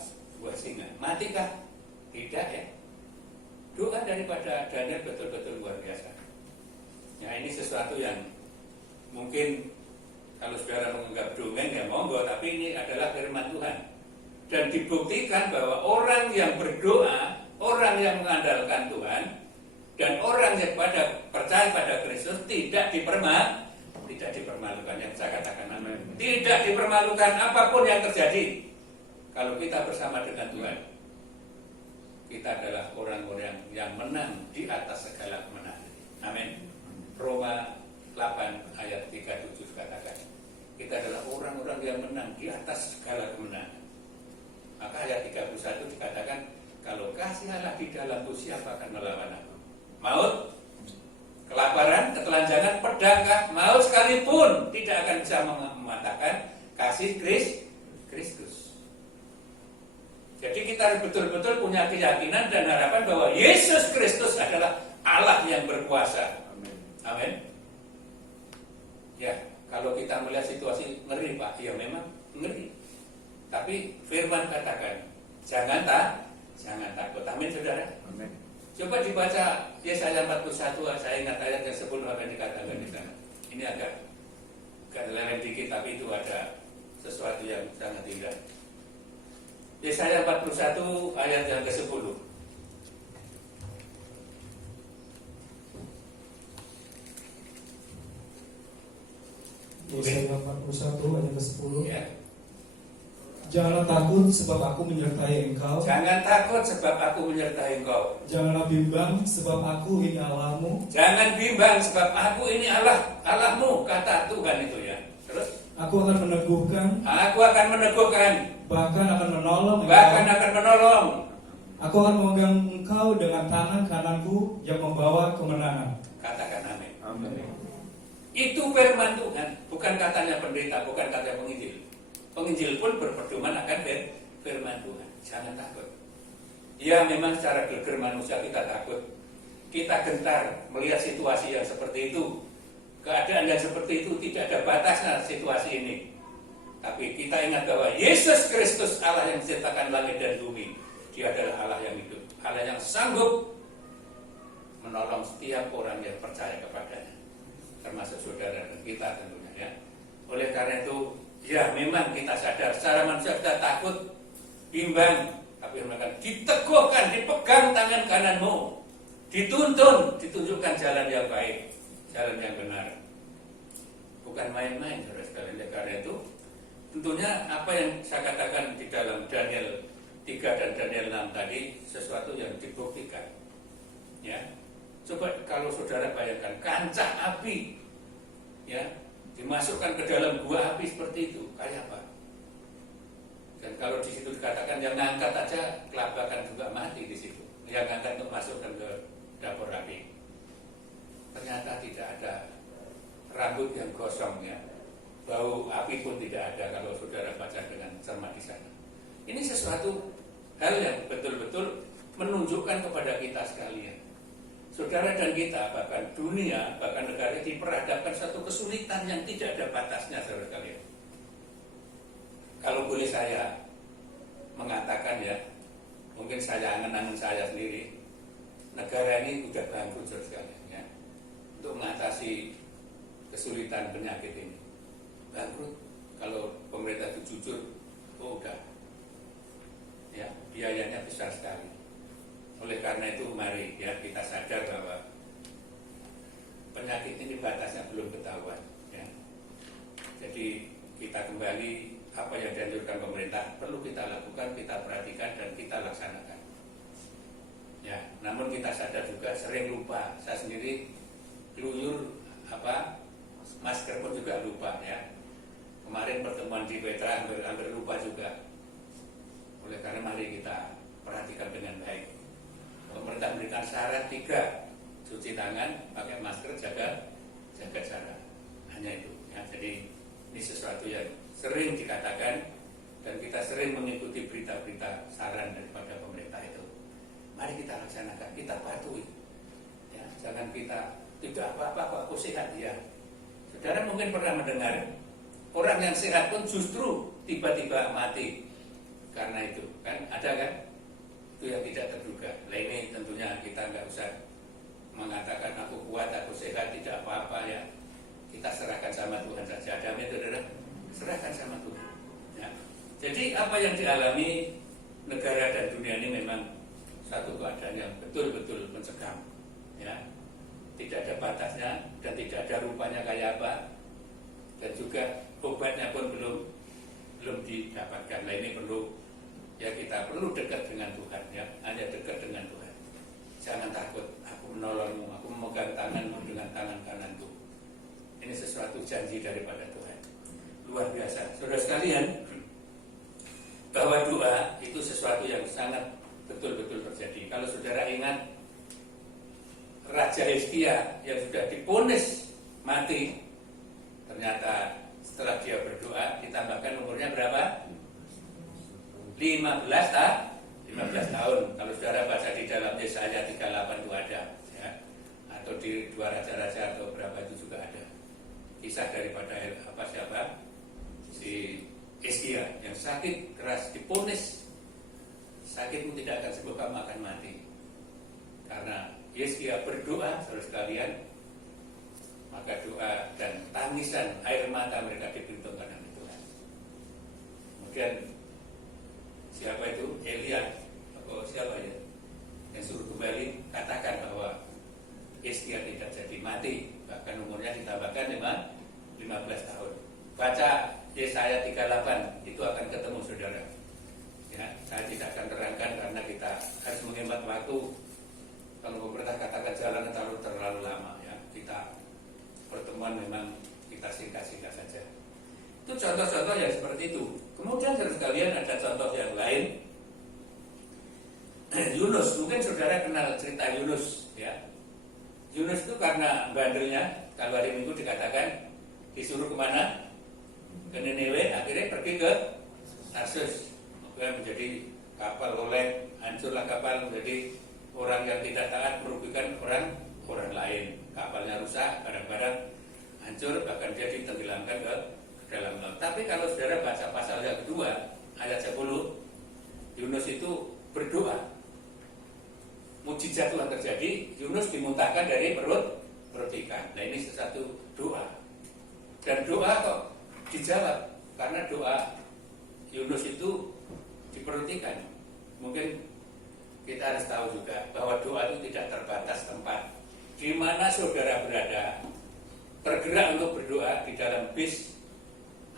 singa. Matikah? Tidak, ya. Doa daripada Daniel betul-betul luar biasa. Ya, ini sesuatu yang mungkin kalau saudara menganggap dongeng ya monggo, tapi ini adalah firman Tuhan. Dan dibuktikan bahwa orang yang berdoa, orang yang mengandalkan Tuhan, dan orang yang percaya pada Kristus tidak dipermalukan. Yang saya katakan amin. Tidak dipermalukan apapun yang terjadi. Kalau kita bersama dengan Tuhan, kita adalah orang-orang yang menang di atas segala kemenangan. Amin. Roma 8 ayat 37 katakan, kita adalah orang-orang yang menang di atas segala kemenangan. Maka ayat 31 dikatakan, kalau kasih Allah di dalamku, siapa akan melawan aku? Maut, kelaparan, ketelanjangan, pedang, maut sekalipun tidak akan bisa mematahkan kasih Kristus. Jadi kita harus betul-betul punya keyakinan dan harapan bahwa Yesus Kristus adalah Allah yang berkuasa. Amin. Ya, kalau kita melihat situasi ngeri, Pak, ya memang ngeri. Tapi firman katakan, jangan takut. Amin, saudara. Amin. Coba dibaca Yesaya 41, saya ingat ayat yang 10 apa yang dikatakan di sana. Ini agak lewat dikit, tapi itu ada sesuatu yang sangat indah. Yesaya 41 ayat yang ke-10. Yesaya 41 ayat ke-10. Ya. Janganlah takut sebab aku menyertai engkau. Jangan takut sebab aku menyertai engkau. Janganlah bimbang sebab aku ini Allahmu. Jangan bimbang sebab aku ini Allahmu, kata Tuhan itu ya. Terus Aku akan meneguhkan, aku akan meneguhkan, bahkan akan menolong bahkan engkau. akan menolong. Aku akan memegang engkau dengan tangan kananku yang membawa kemenangan. Katakan amin. Amin. Itu firman Tuhan, bukan katanya pendeta, bukan katanya penginjil. Penginjil pun berpedoman akan firman Tuhan. Jangan takut. Ya, memang secara geger manusia kita takut. Kita gentar melihat situasi yang seperti itu. Keadaan yang seperti itu tidak ada batasnya situasi ini. Tapi kita ingat bahwa Yesus Kristus Allah yang menciptakan langit dan bumi. Dia adalah Allah yang hidup, Allah yang sanggup menolong setiap orang yang percaya kepadanya, termasuk saudara dan kita tentunya ya. Oleh karena itu, ya memang kita sadar secara manusia kita takut, bimbang, tapi mereka diteguhkan, dipegang tangan kananmu, dituntun, ditunjukkan jalan yang baik, jalan yang benar. Bukan main-main, saudara sekalian. Karena itu, tentunya apa yang saya katakan di dalam Daniel 3 dan Daniel 6 tadi sesuatu yang dibuktikan. Ya, coba kalau saudara bayangkan kancah api, ya, dimasukkan ke dalam gua api seperti itu, kayak apa? Dan kalau di situ dikatakan yang ngangkat aja kelabakan juga mati di situ. Yang ngangkat untuk masukkan ke dapur api. Ternyata tidak ada rambut yang gosong ya. Bau api pun tidak ada kalau saudara baca dengan cermat di sana. Ini sesuatu hal yang betul-betul menunjukkan kepada kita sekalian. Saudara dan kita, bahkan dunia, bahkan negara diperhadapkan satu kesulitan yang tidak ada batasnya, saudara sekalian. Kalau boleh saya mengatakan ya, mungkin saya angan-angan saya sendiri, negara ini sudah bangkrut sekalian ya, untuk mengatasi kesulitan penyakit ini. Bangkrut, kalau pemerintah itu jujur, oh udah, ya biayanya besar sekali. Oleh karena itu mari ya kita sadar bahwa penyakit ini batasnya belum ketahuan ya. Jadi kita kembali apa yang dianjurkan pemerintah perlu kita lakukan, kita perhatikan dan kita laksanakan. Ya, namun kita sadar juga sering lupa. Saya sendiri keluyur masker pun juga lupa ya. Kemarin pertemuan di Petra hampir lupa juga. Oleh karena mari kita perhatikan dengan baik. Pemerintah memberikan syarat 3, cuci tangan, pakai masker, jaga jarak. Hanya itu. Ya, jadi ini sesuatu yang sering dikatakan dan kita sering mengikuti berita-berita saran daripada pemerintah itu. Mari kita laksanakan, kita patuhi. Ya, jangan kita tidak apa-apa kok aku sehat ya. Saudara mungkin pernah mendengar orang yang sehat pun justru tiba-tiba mati karena itu kan ada kan? Itu yang tidak terduga. Nah ini tentunya kita nggak usah mengatakan aku kuat, aku sehat, tidak apa-apa ya. Kita serahkan sama Tuhan saja. Damai saudara, serahkan sama Tuhan. Ya. Jadi apa yang dialami negara dan dunia ini memang satu keadaan yang betul-betul mencekam. Ya. Tidak ada batasnya dan tidak ada rupanya kayak apa. Dan juga obatnya pun belum didapatkan. Nah ini perlu ya kita perlu dekat dengan Tuhan ya, hanya dekat dengan Tuhan. Jangan takut, aku menolongmu, aku memegang tanganmu dengan tangan kananku. Ini sesuatu janji daripada Tuhan. Luar biasa. Saudara sekalian, bahwa doa itu sesuatu yang sangat betul-betul terjadi. Kalau saudara ingat Raja Hizkia yang sudah divonis mati, ternyata setelah dia berdoa ditambahkan umurnya berapa? 15 tahun. Kalau saudara baca di dalam Yesaya 38 itu ada ya. Atau di 2 Raja-Raja atau berapa itu juga ada kisah daripada siapa si Hizkia yang sakit keras divonis sakitmu tidak akan sembuh, kamu akan mati. Karena Hizkia berdoa saudara sekalian, maka doa dan tangisan air mata mereka diperhitungkan oleh Tuhan. Kemudian siapa itu? Elia atau siapa ya? Yang suruh kembali katakan bahwa Hizkia tidak jadi mati, bahkan umurnya ditambahkan 15 tahun. Baca Yesaya 38 itu akan ketemu saudara. Ya, saya tidak akan terangkan karena kita harus menghemat waktu. Kalau pemerintah katakan jalan terlalu lama ya, kita pertemuan memang kita singkat-singkat saja. Itu contoh-contoh yang seperti itu. Kemudian sekalian ada contoh yang lain. Yunus, mungkin saudara kenal cerita Yunus ya. Yunus itu karena bandelnya, kalau hari Minggu dikatakan disuruh kemana? Ke Niniwe, akhirnya pergi ke Tarsus. Kemudian menjadi kapal oleh, hancurlah kapal menjadi orang yang tidak taat, merugikan orang lain. Kapalnya rusak, barang-barang hancur, bahkan dia ditenggelamkan ke dalam laut. Tapi kalau saudara baca pasal yang kedua, ayat 10, Yunus itu berdoa. Mujizat Tuhan terjadi, Yunus dimuntahkan dari perut ikan. Nah ini sesuatu doa. Dan doa kok dijawab, karena doa Yunus itu di perut ikan. Mungkin kita harus tahu juga bahwa doa itu tidak terbatas tempat. Di mana saudara berada, bergerak untuk berdoa di dalam bis,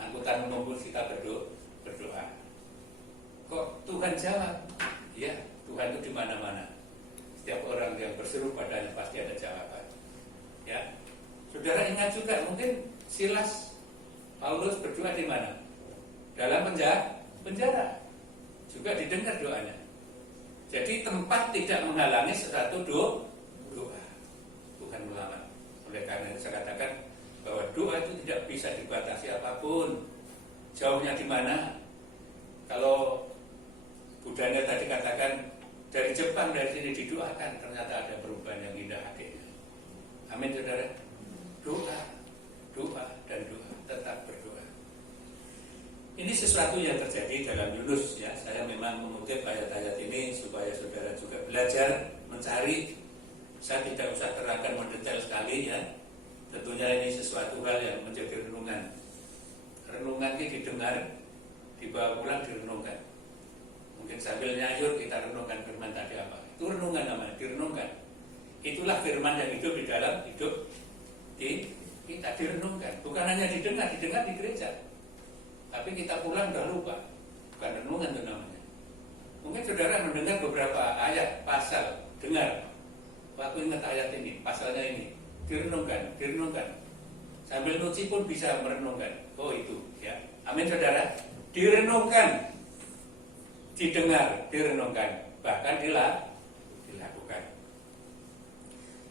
angkutan umum kita berdoa. Kok Tuhan jawab? Ya, Tuhan itu di mana-mana. Setiap orang yang berseru padanya pasti ada jawaban. Ya, saudara ingat juga mungkin Silas, Paulus berdoa di mana? Dalam penjara. Juga didengar doanya. Jadi tempat tidak menghalangi sesuatu doa. Tuhan melarang. Oleh karena itu saya katakan bahwa doa itu tidak bisa dibatasi apapun. Jauhnya di mana? Kalau Budanya tadi katakan dari Jepang, dari sini didoakan, ternyata ada perubahan yang indah hatinya. Amin saudara. Doa, dan doa, tetap berdoa. Ini sesuatu yang terjadi dalam Yunus ya. Saya memang mengutip ayat-ayat ini supaya saudara juga belajar mencari. Saya tidak usah terangkan mendetail sekali ya. Tentunya ini sesuatu hal yang menjadi renungan. Renungan ini didengar, dibawa pulang direnungkan. Mungkin sambil nyayur kita renungkan firman tadi apa. Itu renungan namanya, direnungkan. Itulah firman yang hidup di dalam hidup kita direnungkan. Bukan hanya didengar di gereja. Tapi kita pulang udah lupa. Bukan renungan itu namanya. Mungkin saudara mendengar beberapa ayat, pasal, dengar. Waktu ingat ayat ini, pasalnya ini, direnungkan. Sambil nyuci pun bisa merenungkan. Oh itu ya. Amin saudara. Direnungkan, didengar, direnungkan, bahkan dilakukan.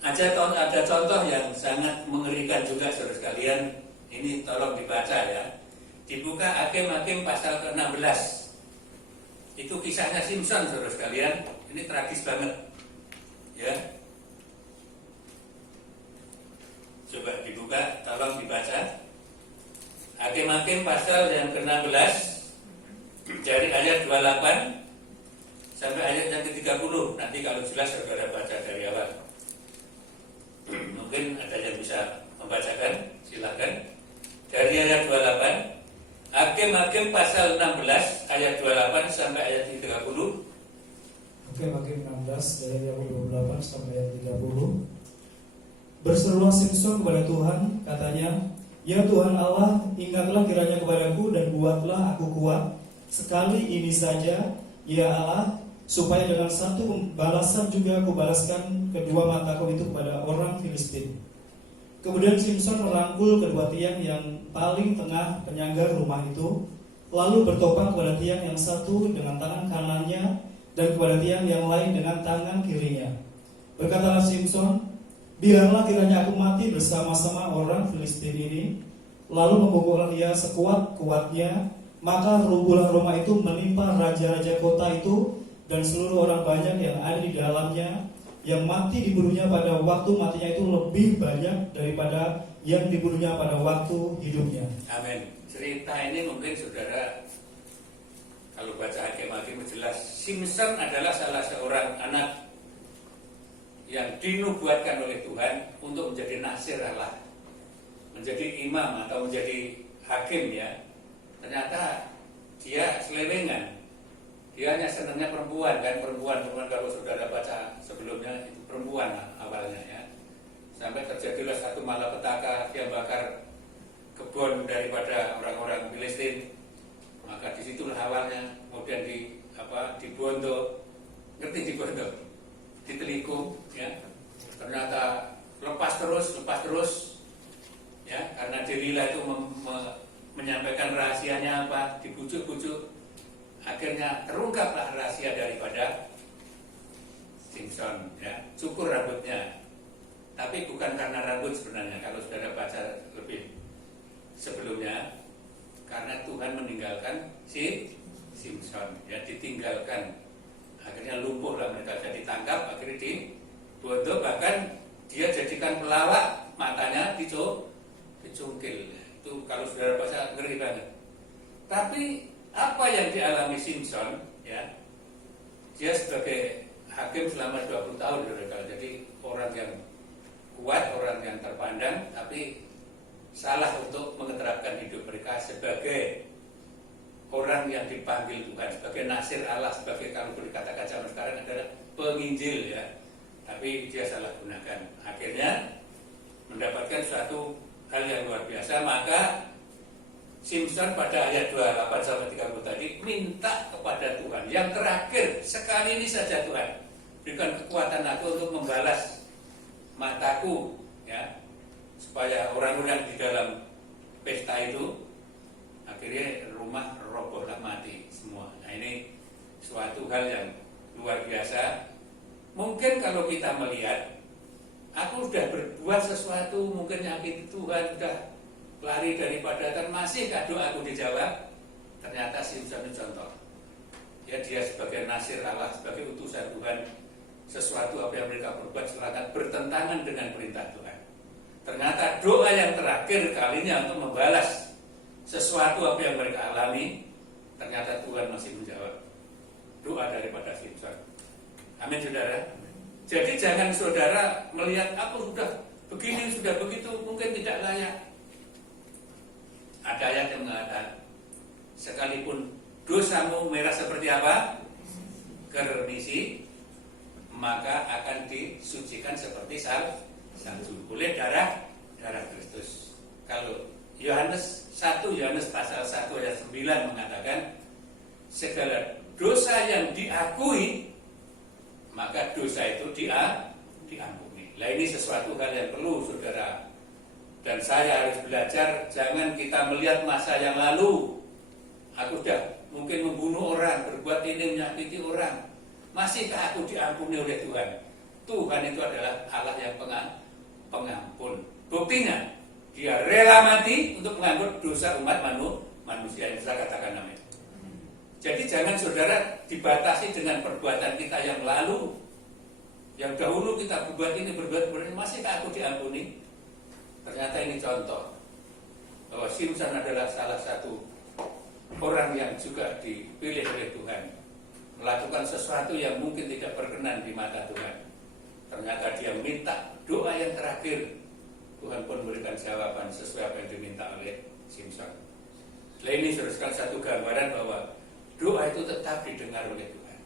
Ada contoh yang sangat mengerikan juga saudara sekalian. Ini tolong dibaca ya. Dibuka Hakim-Hakim pasal ke-16. Itu kisahnya Simpson saudara sekalian. Ini tragis banget. Ya. Coba dibuka, tolong dibaca. Hakim-Hakim pasal yang ke-16 dari ayat 28 sampai ayat yang ke-30. Nanti kalau jelas saudara baca dari awal. Mungkin ada yang bisa membacakan, silakan. Dari ayat 28, Hakim-Hakim pasal 16 ayat 28 sampai ayat 30. Hakim-Hakim 16 dari ayat 28 sampai ayat 30. Berserulah Simpson kepada Tuhan, katanya, "Ya Tuhan Allah, ingatlah kiranya kepadaku dan buatlah aku kuat. Sekali ini saja, ya Allah, supaya dengan satu balasan juga aku balaskan kedua mataku itu kepada orang Filistin." Kemudian Simpson merangkul kedua tiang yang paling tengah penyangga rumah itu, lalu bertopang kepada tiang yang satu dengan tangan kanannya dan kepada tiang yang lain dengan tangan kirinya. Berkatalah Simpson, "Biarlah kiranya aku mati bersama-sama orang Filistin ini." Lalu memukullah ia sekuat-kuatnya, maka rubuhlah rumah itu menimpa raja-raja kota itu dan seluruh orang banyak yang ada di dalamnya. Yang mati dibunuhnya pada waktu matinya itu lebih banyak daripada yang dibunuhnya pada waktu hidupnya. Amin. Cerita ini mungkin saudara kalau baca Hakim-Hakim jelas. Simpson adalah salah seorang anak yang dinubuatkan oleh Tuhan untuk menjadi nasir Allah, menjadi imam atau menjadi hakim ya. Ternyata dia selewengan. Dia hanya senangnya perempuan kan, perempuan kalau saudara baca sebelumnya itu perempuan awalnya ya. Sampai terjadilah satu malapetaka, dia bakar kebun daripada orang-orang Filistin. Maka disitulah awalnya, kemudian dibondo, ngerti dibondo, ditelikung ya. Ternyata lepas terus ya, karena Delila itu menyampaikan rahasianya apa, dibujuk-bujuk. Akhirnya terungkaplah rahasia daripada Simpson ya, cukur rambutnya. Tapi bukan karena rambut sebenarnya, kalau saudara baca lebih sebelumnya, karena Tuhan meninggalkan si Simpson ya, ditinggalkan. Akhirnya lumpuhlah mereka, jadi ditangkap, akhirnya dibodoh, bahkan dia jadikan pelawak, matanya dicungkil. Itu kalau saudara baca ngeri banget. Tapi apa yang dialami Simpson ya, dia sebagai hakim selama 20 tahun jadi orang yang kuat, orang yang terpandang, tapi salah untuk mengeterapkan hidup mereka sebagai orang yang dipanggil Tuhan, sebagai nasir Allah, sebagai kalau boleh dikatakan zaman sekarang adalah penginjil ya, tapi dia salah gunakan. Akhirnya mendapatkan suatu hal yang luar biasa. Maka Simpson pada ayat 28 sampai 30 tadi minta kepada Tuhan, yang terakhir sekali ini saja Tuhan, berikan kekuatan aku untuk membalas mataku ya, supaya orang-orang di dalam pesta itu akhirnya rumah robohlah mati. semua. Nah, ini suatu hal yang luar biasa. Mungkin kalau kita melihat, aku sudah berbuat sesuatu, mungkin yakin Tuhan sudah lari daripada dan masih doa aku dijawab. Ternyata Simson itu contoh. Ya, dia sebagai nasir Allah, sebagai utusan Tuhan, sesuatu apa yang mereka perbuat sangat bertentangan dengan perintah Tuhan. Ternyata doa yang terakhir kalinya untuk membalas sesuatu apa yang mereka alami, ternyata Tuhan masih menjawab doa daripada Simson. Amin, saudara. Jadi jangan saudara melihat aku sudah begini, sudah begitu, mungkin tidak layak. Ada ayat yang mengatakan, sekalipun dosamu merah seperti apa? Kermisi, maka akan disucikan seperti salju oleh darah Kristus. Kalau Yohanes 1 pasal 1 ayat 9 mengatakan, segala dosa yang diakui, maka dosa itu diampuni. Nah, ini sesuatu hal yang perlu saudara dan saya harus belajar. Jangan kita melihat masa yang lalu, aku sudah mungkin membunuh orang, berbuat ini, menyakiti orang, masihkah aku diampuni oleh Tuhan? Tuhan itu adalah Allah yang pengampun. Buktinya, dia rela mati untuk mengangkut dosa umat manusia. Yang saya katakan amin. Jadi jangan saudara dibatasi dengan perbuatan kita yang lalu, yang dahulu kita berbuat ini, masihkah aku diampuni? Ternyata ini contoh bahwa Simson adalah salah satu orang yang juga dipilih oleh Tuhan, melakukan sesuatu yang mungkin tidak berkenan di mata Tuhan. Ternyata dia minta doa yang terakhir, Tuhan pun memberikan jawaban sesuai apa yang diminta oleh Simson. Nah, ini saudara satu gambaran bahwa doa itu tetap didengar oleh Tuhan.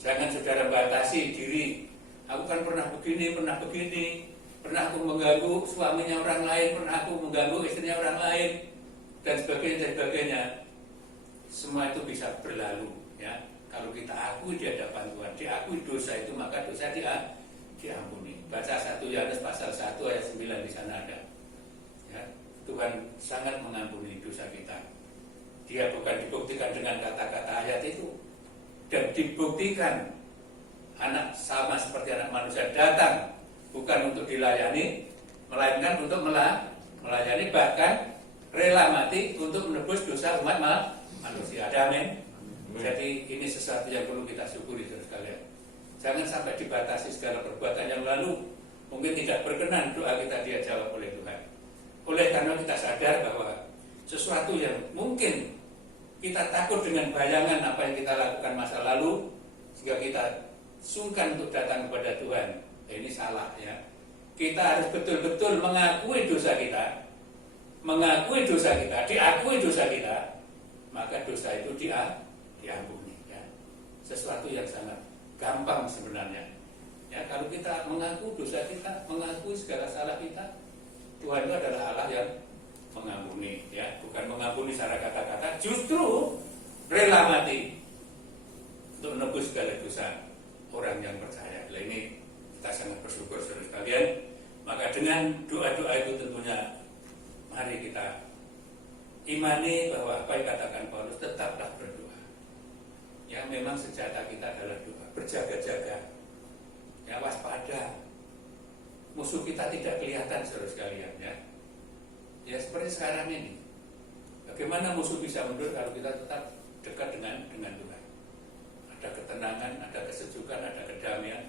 Jangan saudara batasi diri. Aku kan pernah begini, pernah aku mengganggu suaminya orang lain, pernah aku mengganggu istrinya orang lain, dan sebagainya. Semua itu bisa berlalu, ya. Kalau kita akui di hadapan Tuhan, diakui dosa itu, maka dosa diampuni. Baca 1 Yohanes pasal 1 ayat 9 di sana ada. Ya, Tuhan sangat mengampuni dosa kita. Dia bukan dibuktikan dengan kata-kata ayat itu, dan dibuktikan anak sama seperti anak manusia datang bukan untuk dilayani, melainkan untuk melayani, bahkan rela mati untuk menebus dosa umat manusia. Amin. Jadi ini sesuatu yang perlu kita syukuri saudara sekalian. Jangan sampai dibatasi segala perbuatan yang lalu mungkin tidak berkenan doa kita dia jawab oleh Tuhan. Oleh karena kita sadar bahwa sesuatu yang mungkin kita takut dengan bayangan apa yang kita lakukan masa lalu, sehingga kita sungkan untuk datang kepada Tuhan. Ini salah, ya. Kita harus betul-betul mengakui dosa kita, diakui dosa kita, maka dosa itu diampuni. Ya. Sesuatu yang sangat gampang sebenarnya. Ya, kalau kita mengaku dosa kita, mengakui segala salah kita, Tuhan itu adalah Allah yang mengampuni, ya, bukan mengampuni secara kata-kata, justru rela mati untuk menebus segala dosa orang yang percaya. Nah, ini kita sangat bersyukur saudara sekalian. Maka dengan doa-doa itu tentunya mari kita imani bahwa apa yang katakan Paulus, tetaplah berdoa. Ya, memang senjata kita adalah doa. Berjaga-jaga, ya, waspada. Musuh kita tidak kelihatan saudara sekalian, ya. Ya seperti sekarang ini, bagaimana musuh bisa mundur kalau kita tetap dekat dengan Tuhan? Ada ketenangan, ada kesejukan, ada kedamaian,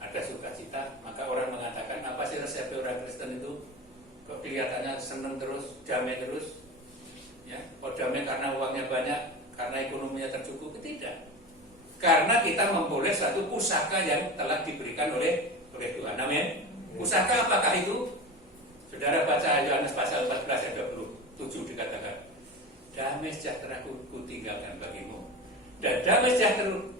ada sukacita. Maka orang mengatakan, apa sih resep orang Kristen itu? Kok kelihatannya senang terus, damai terus? Ya, kok damai karena uangnya banyak, karena ekonominya tercukupi? Tidak. Karena kita memperoleh satu pusaka yang telah diberikan oleh Tuhan. Amin. Pusaka apakah itu? Saudara baca Yohanes pasal 14 ayat 27 dikatakan, damai sejahtera-Ku tinggalkan bagimu, dan damai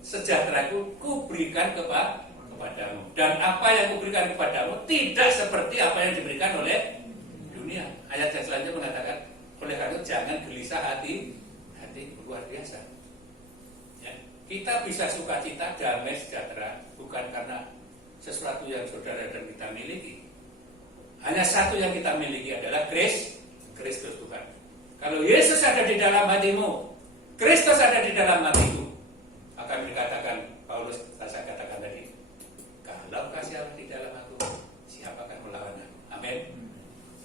sejahtera-Ku kuberikan kepadamu. Dan apa yang kuberikan kepadamu tidak seperti apa yang diberikan oleh dunia. Ayat yang selanjutnya mengatakan, oleh karena itu jangan gelisah hati luar biasa. Ya, kita bisa sukacita, damai sejahtera bukan karena sesuatu yang saudara dan kita miliki. Hanya satu yang kita miliki adalah Kristus Tuhan. Kalau Yesus ada di dalam hatimu, Kristus ada di dalam hatiku, akan dikatakan Paulus, saya katakan tadi, kalau kasih Allah di dalam aku, siapa akan melawan aku? Amin.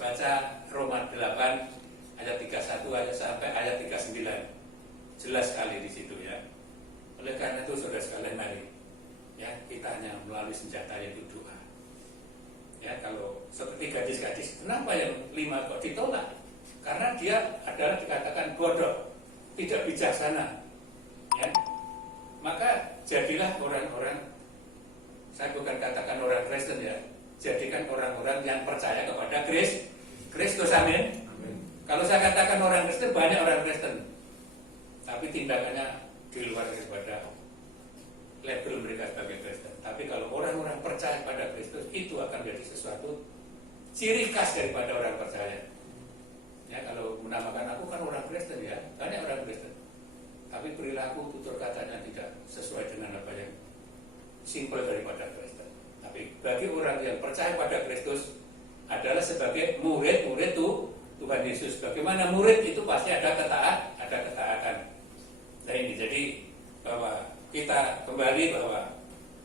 Baca Roma 8 ayat 31 ayat sampai ayat 39. Jelas sekali di situ ya. Oleh karena itu saudara sekalian, mari ya, kita hanya melalui senjata yaitu doa. Ya, kalau seperti gadis-gadis, kenapa yang 5 kok ditolak? Karena dia adalah dikatakan bodoh, tidak bijaksana. Ya. Maka jadilah orang-orang, saya bukan katakan orang Kristen ya, jadikan orang-orang yang percaya kepada Kristus. Amin. Kalau saya katakan orang Kristen, banyak orang Kristen, tapi tindakannya di luar daripada label mereka sebagai Kristen. Tapi kalau orang-orang percaya pada Kristus, itu akan jadi sesuatu ciri khas daripada orang percaya. Ya, kalau menamakan aku kan orang Kristen ya, banyak orang Kristen, tapi perilaku tutur katanya tidak sesuai dengan apa yang simpel daripada Kristen. Tapi bagi orang yang percaya pada Kristus adalah sebagai murid-murid Tuhan Yesus. Bagaimana murid itu pasti ada ketaatan. Nah ini jadi bahwa kita kembali bahwa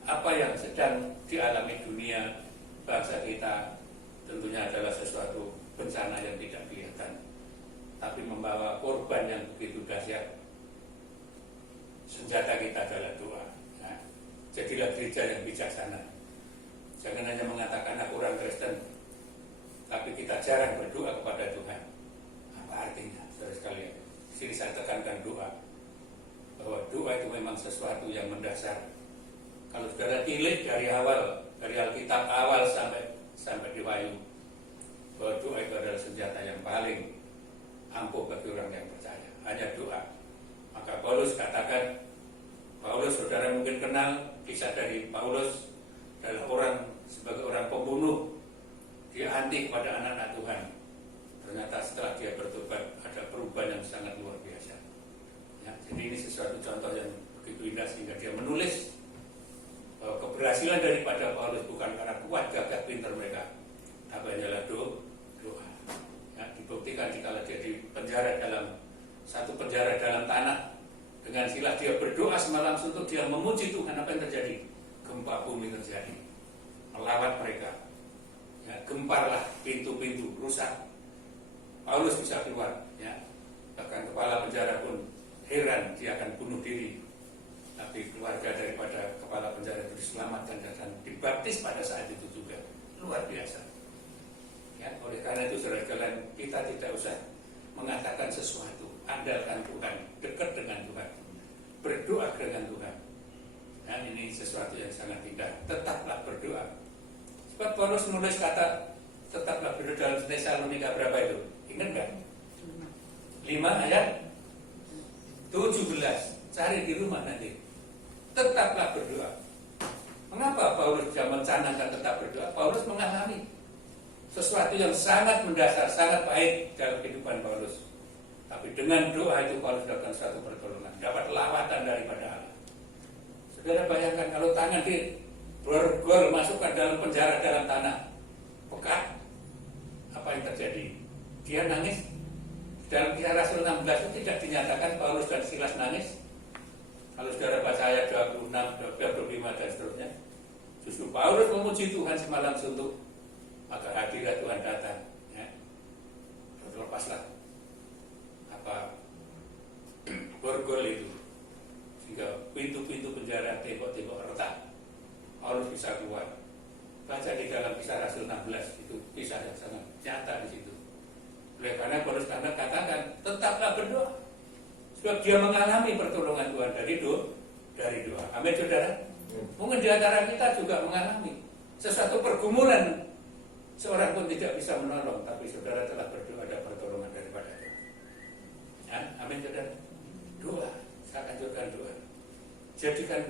apa yang sedang dialami dunia bangsa kita tentunya adalah sesuatu bencana yang tidak kelihatan, tapi membawa korban yang begitu dahsyat. Senjata kita adalah doa. Nah, jadilah gereja yang bijaksana. Jangan hanya mengatakan aku orang Kristen, tapi kita jarang berdoa kepada Tuhan. Apa artinya, saudara sekalian? Sini saya tekankan doa, bahwa doa itu memang sesuatu yang mendasar. Kalau saudara tilik dari awal, dari Alkitab awal sampai di Wahyu, bahwa doa itu adalah senjata yang paling ampuh bagi orang yang percaya. Hanya doa. Maka Paulus katakan, Paulus saudara mungkin kenal kisah dari Paulus, adalah orang sebagai orang pembunuh. Dia anti kepada anak-anak Tuhan. Ternyata setelah dia bertobat ada perubahan yang sangat luar biasa. Ya, jadi ini sesuatu contoh yang begitu indah sehingga dia menulis bahwa keberhasilan daripada Paulus bukan karena kuat gagah pintar mereka, tapi hanyalah doa. Ya, dibuktikan dikala dia di penjara satu penjara dalam tanah, dengan silah dia berdoa semalam suntuk, dia memuji Tuhan. Apa yang terjadi? Gempa bumi terjadi, melawat mereka. Ya, gemparlah pintu-pintu, rusak. Paulus bisa keluar. Ya. Bahkan kepala penjara pun heran, dia akan bunuh diri. Tapi keluarga daripada kepala penjara itu diselamatkan dan dibaptis pada saat itu juga. Luar biasa. Ya, oleh karena itu saudara sekalian, kita tidak usah mengatakan sesuatu. Andalkan Tuhan, dekat dengan Tuhan, berdoa dengan Tuhan. Dan ini sesuatu yang sangat indah. Tetaplah berdoa. Sebab Paulus menulis kata tetaplah berdoa dalam Tesalonika berapa itu? Ingat nggak? 5 ayat 17. Cari di rumah nanti. Tetaplah berdoa. Mengapa Paulus tidak mencanangkan tetap berdoa? Paulus mengalami sesuatu yang sangat mendasar, sangat baik dalam kehidupan Paulus. Tapi dengan doa itu Paulus mendapatkan suatu pertolongan, dapat lawatan daripada Allah. Saudara bayangkan kalau tangan dia bergol masukkan dalam penjara dalam tanah, pekat, apa yang terjadi? Dia nangis. Dalam Kisah Rasul 16 itu tidak dinyatakan Paulus dan Silas nangis. Kalau saudara baca ayat 26, 25 dan seterusnya, justru Paulus memuji Tuhan semalam suntuk, maka hadirat Tuhan datang. Ya. Lepaslah borgol itu, sehingga pintu-pintu penjara, tembok-tembok retak. Paulus bisa keluar. Baca di dalam Kisah Rasul 16, itu kisah yang sangat nyata di situ. Oleh karena Paulus katakan tetaplah berdoa, sebab dia mengalami pertolongan Tuhan dari doa. Amin saudara. Mungkin di antara kita juga mengalami sesuatu pergumulan, seorang pun tidak bisa menolong, tapi saudara telah berdoa ada pertolongan daripada Tuhan. Ya, amin saudara. Doa, saya anjurkan doa. Jadikan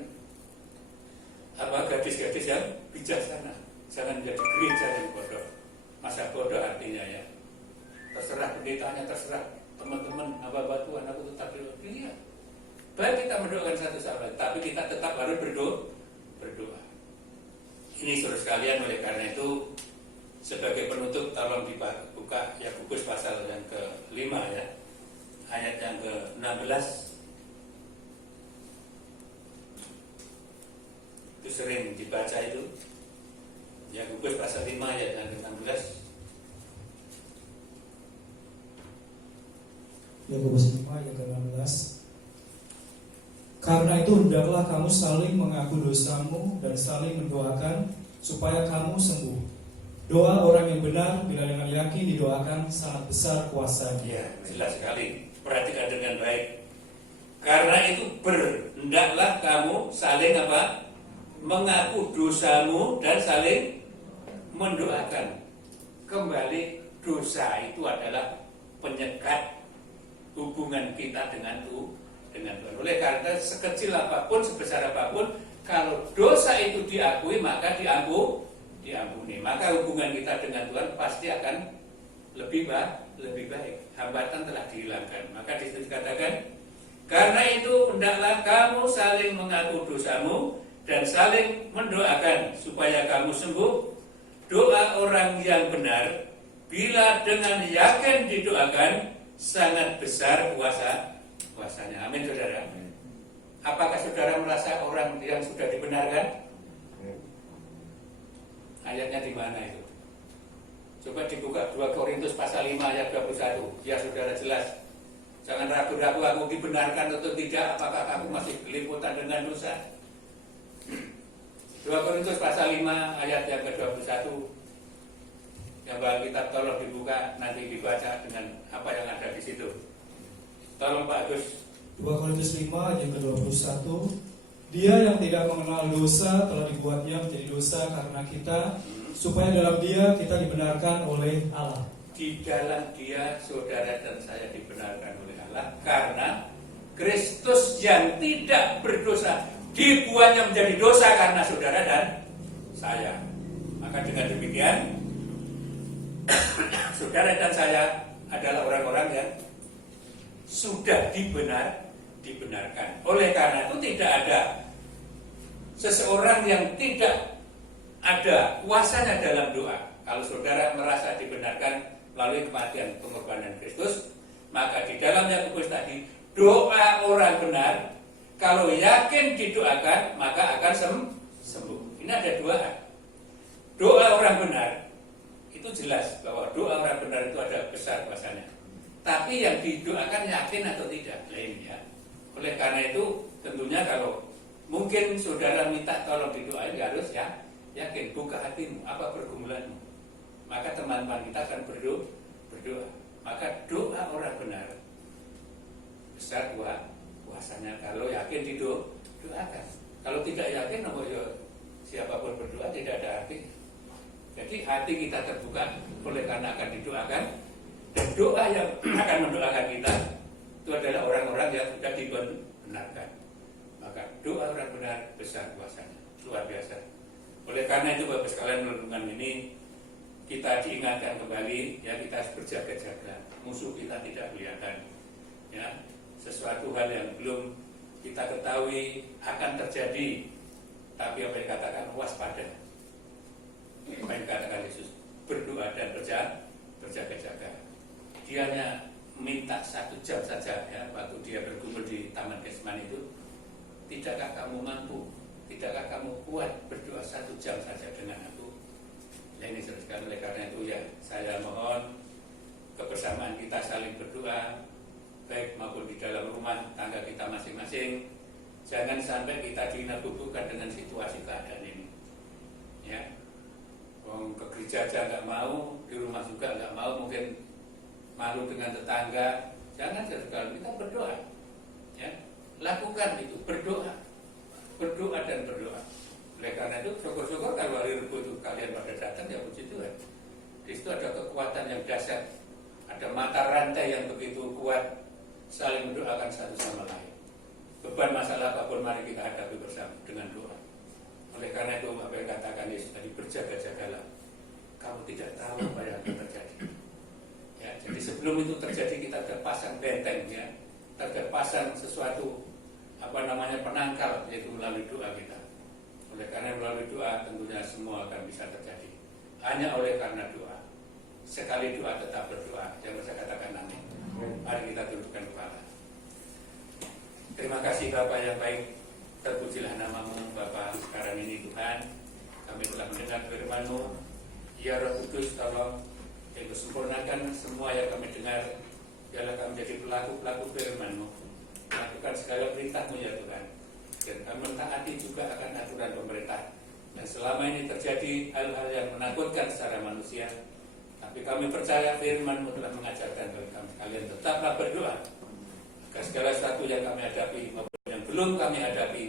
gadis-gadis yang bijaksana. Jangan menjadi gereja yang bodoh. Masa bodoh artinya ya, terserah pendetanya, terserah teman-teman, hamba Tuhan, aku tetap berdoa. Baik kita mendoakan satu sama lain, tapi kita tetap harus berdoa. Ini saudara sekalian, oleh karena itu sebagai penutup tolong dibuka Yakobus pasal yang ke-5 ya, ayat yang ke-16 itu sering dibaca itu. Yakobus pasal 5 ayat yang ke-16. Yakobus 5 ayat ke-16. Karena itu hendaklah kamu saling mengaku dosamu dan saling mendoakan supaya kamu sembuh. Doa orang yang benar bila dengan yakin didoakan sangat besar kuasanya. Ya, jelas sekali. Perhatikan dengan baik. Karena itu hendaklah kamu saling apa? Mengaku dosamu dan saling mendoakan. Kembali, dosa itu adalah penyekat hubungan kita dengan Tuhan. Oleh karena sekecil apapun, sebesar apapun, kalau dosa itu diakui maka diampuni. Maka hubungan kita dengan Tuhan pasti akan lebih baik. Hambatan telah dihilangkan. Maka di situ dikatakan, karena itu hendaklah kamu saling mengaku dosamu dan saling mendoakan supaya kamu sembuh. Doa orang yang benar bila dengan yakin didoakan sangat besar kuasanya. Amin, saudara. Apakah saudara merasa orang yang sudah dibenarkan? Ayatnya di mana itu? Coba dibuka 2 Korintus pasal 5 ayat 21. Ya, saudara, jelas. Jangan ragu-ragu aku dibenarkan atau tidak, apakah aku masih keliputan dengan dosa. 2 Korintus pasal 5 ayat yang ke-21. Yang Alkitab tolong dibuka, nanti dibaca dengan apa yang ada di situ. Tolong Pak Agus. 2 Korintus 5 ayat ke-21. Dia yang tidak mengenal dosa telah dibuatnya menjadi dosa karena kita, supaya dalam dia kita dibenarkan oleh Allah. Di dalam dia saudara dan saya dibenarkan oleh Allah karena Kristus yang tidak berdosa dibuatnya menjadi dosa karena saudara dan saya. Maka dengan demikian saudara dan saya adalah orang-orang yang sudah dibenarkan. Oleh karena itu tidak ada seseorang yang tidak ada kuasanya dalam doa. Kalau saudara merasa dibenarkan melalui kematian pengorbanan Kristus, maka di dalam Yakobus tadi, doa orang benar kalau yakin didoakan maka akan sembuh. Ini ada 2 hal. Doa orang benar itu jelas bahwa doa orang benar itu ada besar kuasanya. Tapi yang didoakan yakin atau tidak, lain ya. Oleh karena itu tentunya kalau mungkin saudara minta tolong didoain, harus ya yakin, buka hatimu, apa pergumulanmu. Maka teman-teman kita akan berdoa. Maka doa orang benar besar kuasanya kalau yakin didoakan. Kalau tidak yakin, siapapun berdoa tidak ada arti. Jadi hati kita terbuka oleh karena akan didoakan. Dan doa yang akan mendoakan kita itu adalah orang-orang yang sudah dibenarkan. Maka doa orang benar besar kuasanya, luar biasa. Oleh karena itu Bapak sekalian, renungan ini kita diingatkan kembali, ya, kita harus berjaga-jaga. Musuh kita tidak kelihatan, ya. Sesuatu hal yang belum kita ketahui akan terjadi, tapi apa yang dikatakan waspada. Apa yang dikatakan Yesus, berdoa dan berjaga-jaga. Dianya minta 1 jam saja, ya, waktu dia bergumul di Taman Getsemani itu. Tidakkah kamu mampu? Tidakkah kamu kuat berdoa 1 jam saja dengan aku? Ya, ini sekali. Oleh karena itu ya, saya mohon kebersamaan kita saling berdoa, baik maupun di dalam rumah tangga kita masing-masing. Jangan sampai kita dihina-hubungkan dengan situasi keadaan ini. Ya, ke gereja aja nggak mau, di rumah juga nggak mau, mungkin malu dengan tetangga. Jangan sekali, kita berdoa. Ya, lakukan itu, berdoa dan berdoa. Oleh karena itu syukur-syukur kalau hari Rabu itu kalian pada datang, ya puji Tuhan. Di situ ada kekuatan yang dahsyat, ada mata rantai yang begitu kuat, saling mendoakan satu sama lain. Beban masalah apapun mari kita hadapi bersama dengan doa. Oleh karena itu apa yang katakan Yesus tadi, berjaga-jagalah. Kamu tidak tahu apa yang akan terjadi. Ya, jadi sebelum itu terjadi kita terpasang benteng, ya, terpasang sesuatu penangkal, yaitu melalui doa kita. Oleh karena melalui doa tentunya semua akan bisa terjadi. Hanya oleh karena doa. Sekali doa tetap berdoa. Yang saya katakan amin. Mari kita tundukkan kepala. Terima kasih Bapak yang baik. terpujilah nama-Mu Bapa sekarang ini Tuhan. Kami telah mendengar firman-Mu. Ya Roh Kudus, tolong Engkau sempurnakan semua yang kami dengar. Biarlah kami menjadi pelaku-pelaku firman-Mu, melakukan segala perintah-Mu ya Tuhan. Dan kami mentaati juga akan aturan pemerintah. Dan selama ini terjadi hal-hal yang menakutkan secara manusia, tapi kami percaya firman-Mu telah mengajarkan bagi kami sekalian tetaplah berdoa agar segala sesuatu yang kami hadapi maupun yang belum kami hadapi,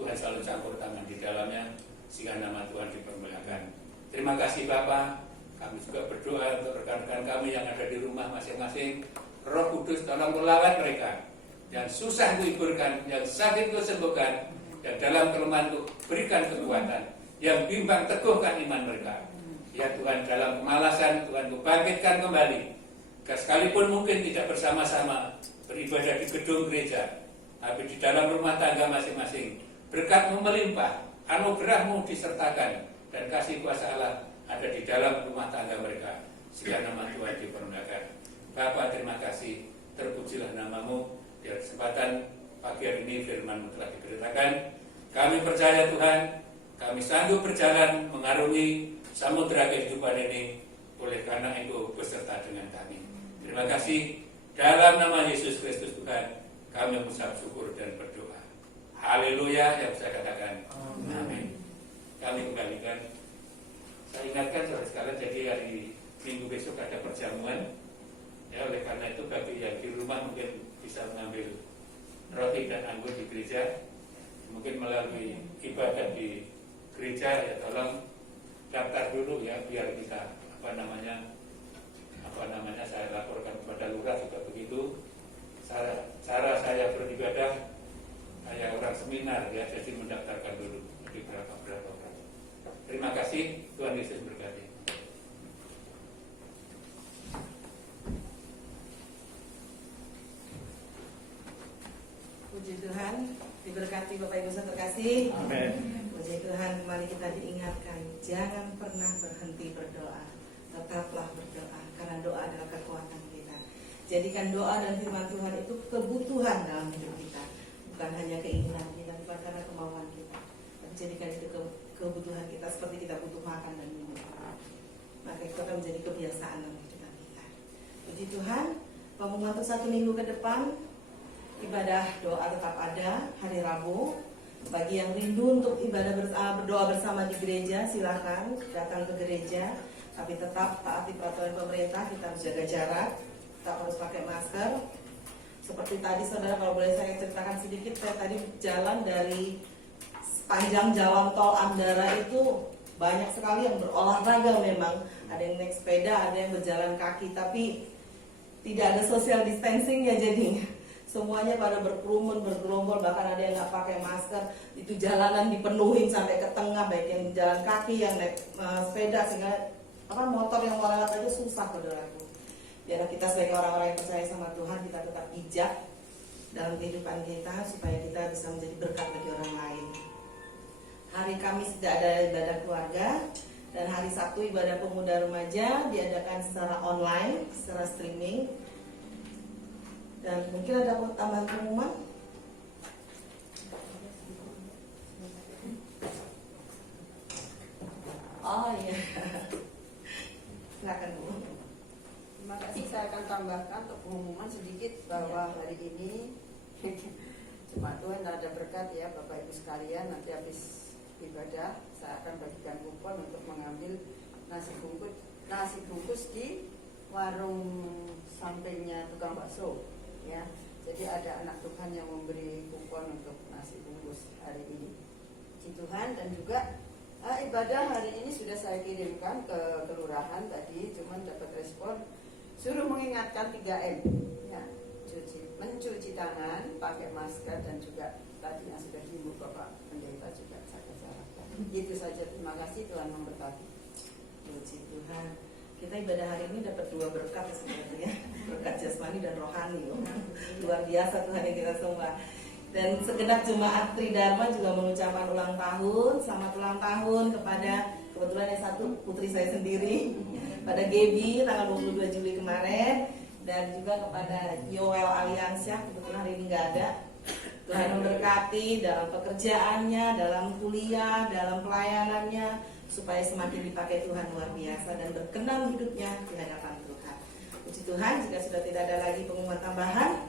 Tuhan selalu campur tangan di dalamnya sehingga nama Tuhan dipermuliakan. Terima kasih Bapa. Kami juga berdoa untuk rekan-rekan kami yang ada di rumah masing-masing. Roh Kudus tolong melawat mereka. Yang susah Ku hiburkan, yang sakit Ku sembuhkan, yang dalam kelemahan Ku berikan kekuatan, yang bimbang teguhkan iman mereka. Ya Tuhan, dalam kemalasan Tuhan Ku bangkitkan kembali. Sekalipun mungkin tidak bersama-sama beribadah di gedung gereja, tapi di dalam rumah tangga masing-masing, berkat-Mu melimpah, anugerah-Mu disertakan, dan kasih kuasa Allah ada di dalam rumah tangga mereka, sehingga nama Tuhan dipermuliakan. Bapa, terima kasih, terpujilah nama-Mu. Di kesempatan pagi hari ini firman-Mu telah diberitakan. Kami percaya Tuhan, kami sanggup berjalan mengarungi samudera kehidupan ini oleh karena Engkau beserta dengan kami. Terima kasih. Dalam nama Yesus Kristus Tuhan, kami mengucap syukur dan berdoa. Haleluya, yang saya katakan. Amin. Kami kembalikan. Saya ingatkan saudara sekalian, jadi hari Minggu besok ada perjamuan. Ya, oleh karena itu bagi yang di rumah mungkin bisa mengambil roti dan anggur di gereja, mungkin melalui ibadah di gereja, ya tolong daftar dulu ya, biar kita saya laporkan kepada lurah juga begitu. Cara saya beribadah kayak orang seminar ya, jadi mendaftarkan dulu di berapa. Terima kasih, Tuhan Yesus berkati. Puji Tuhan, diberkati Bapak Ibu yang terkasih. Amin. Puji Tuhan, kembali kita diingatkan, jangan pernah berhenti berdoa. Tetaplah berdoa, karena doa adalah kekuatan kita. Jadikan doa dan firman Tuhan itu kebutuhan dalam hidup kita, bukan hanya keinginan kita, bukan karena kemauan kita. Tapi jadikan itu kebutuhan kita, seperti kita butuh makan dan minum. Maka itu akan menjadi kebiasaan dalam hidup kita. Puji Tuhan, pengumuman untuk 1 minggu ke depan, ibadah doa tetap ada hari Rabu. Bagi yang rindu untuk ibadah berdoa bersama di gereja, silakan datang ke gereja. Tapi tetap taati peraturan pemerintah, kita harus jaga jarak, tetap harus pakai masker. Seperti tadi saudara, kalau boleh saya ceritakan sedikit, saya tadi jalan dari sepanjang jalan tol Andara itu banyak sekali yang berolahraga memang. Ada yang naik sepeda, ada yang berjalan kaki, tapi tidak ada social distancing ya jadinya. Semuanya pada berkerumun, bergerombol, bahkan ada yang nggak pakai masker. Itu jalanan dipenuhin sampai ke tengah, baik yang jalan kaki, yang naik sepeda, sehingga motor yang mau lewat aja susah, saudaraku. Biar kita sebagai orang-orang yang percaya sama Tuhan, kita tetap bijak dalam kehidupan kita, supaya kita bisa menjadi berkat bagi orang lain. Hari Kamis tidak ada ibadah keluarga, dan hari Sabtu ibadah pemuda remaja diadakan secara online, secara streaming. Dan mungkin ada tambahan pengumuman. Oh iya. Silakan Bu. Terima kasih, saya akan tambahkan untuk pengumuman sedikit bahwa hari ini Jemaat Tuhan ada berkat ya Bapak Ibu sekalian. Nanti habis ibadah saya akan bagikan kupon untuk mengambil nasi bungkus di warung sampingnya tukang bakso ya. Jadi ada anak Tuhan yang memberi kupon untuk nasi bungkus hari ini. Puji Tuhan. Dan juga ibadah hari ini sudah saya kirimkan ke kelurahan tadi, cuman dapat respon suruh mengingatkan 3M ya, mencuci tangan, pakai masker, dan juga tadi yang sudah diimbau Bapak Pendeta juga jaga jarak. Itu saja, terima kasih, Tuhan memberkati. Puji Tuhan. Kita ibadah hari ini dapat 2 berkat ya sebenarnya, berkat jasmani dan rohani. Luar biasa Tuhan yang kita sembah. Dan segenap jemaat Tridharma juga mengucapkan ulang tahun. Selamat ulang tahun kepada, kebetulan yang satu putri saya sendiri, pada Gaby tanggal 22 Juli kemarin. Dan juga kepada Yoel Aliansyah, kebetulan hari ini nggak ada. Tuhan memberkati dalam pekerjaannya, dalam kuliah, dalam pelayanannya, supaya semakin dipakai Tuhan luar biasa dan berkenan hidupnya di hadapan Tuhan. Puji Tuhan, jika sudah tidak ada lagi pengumuman tambahan,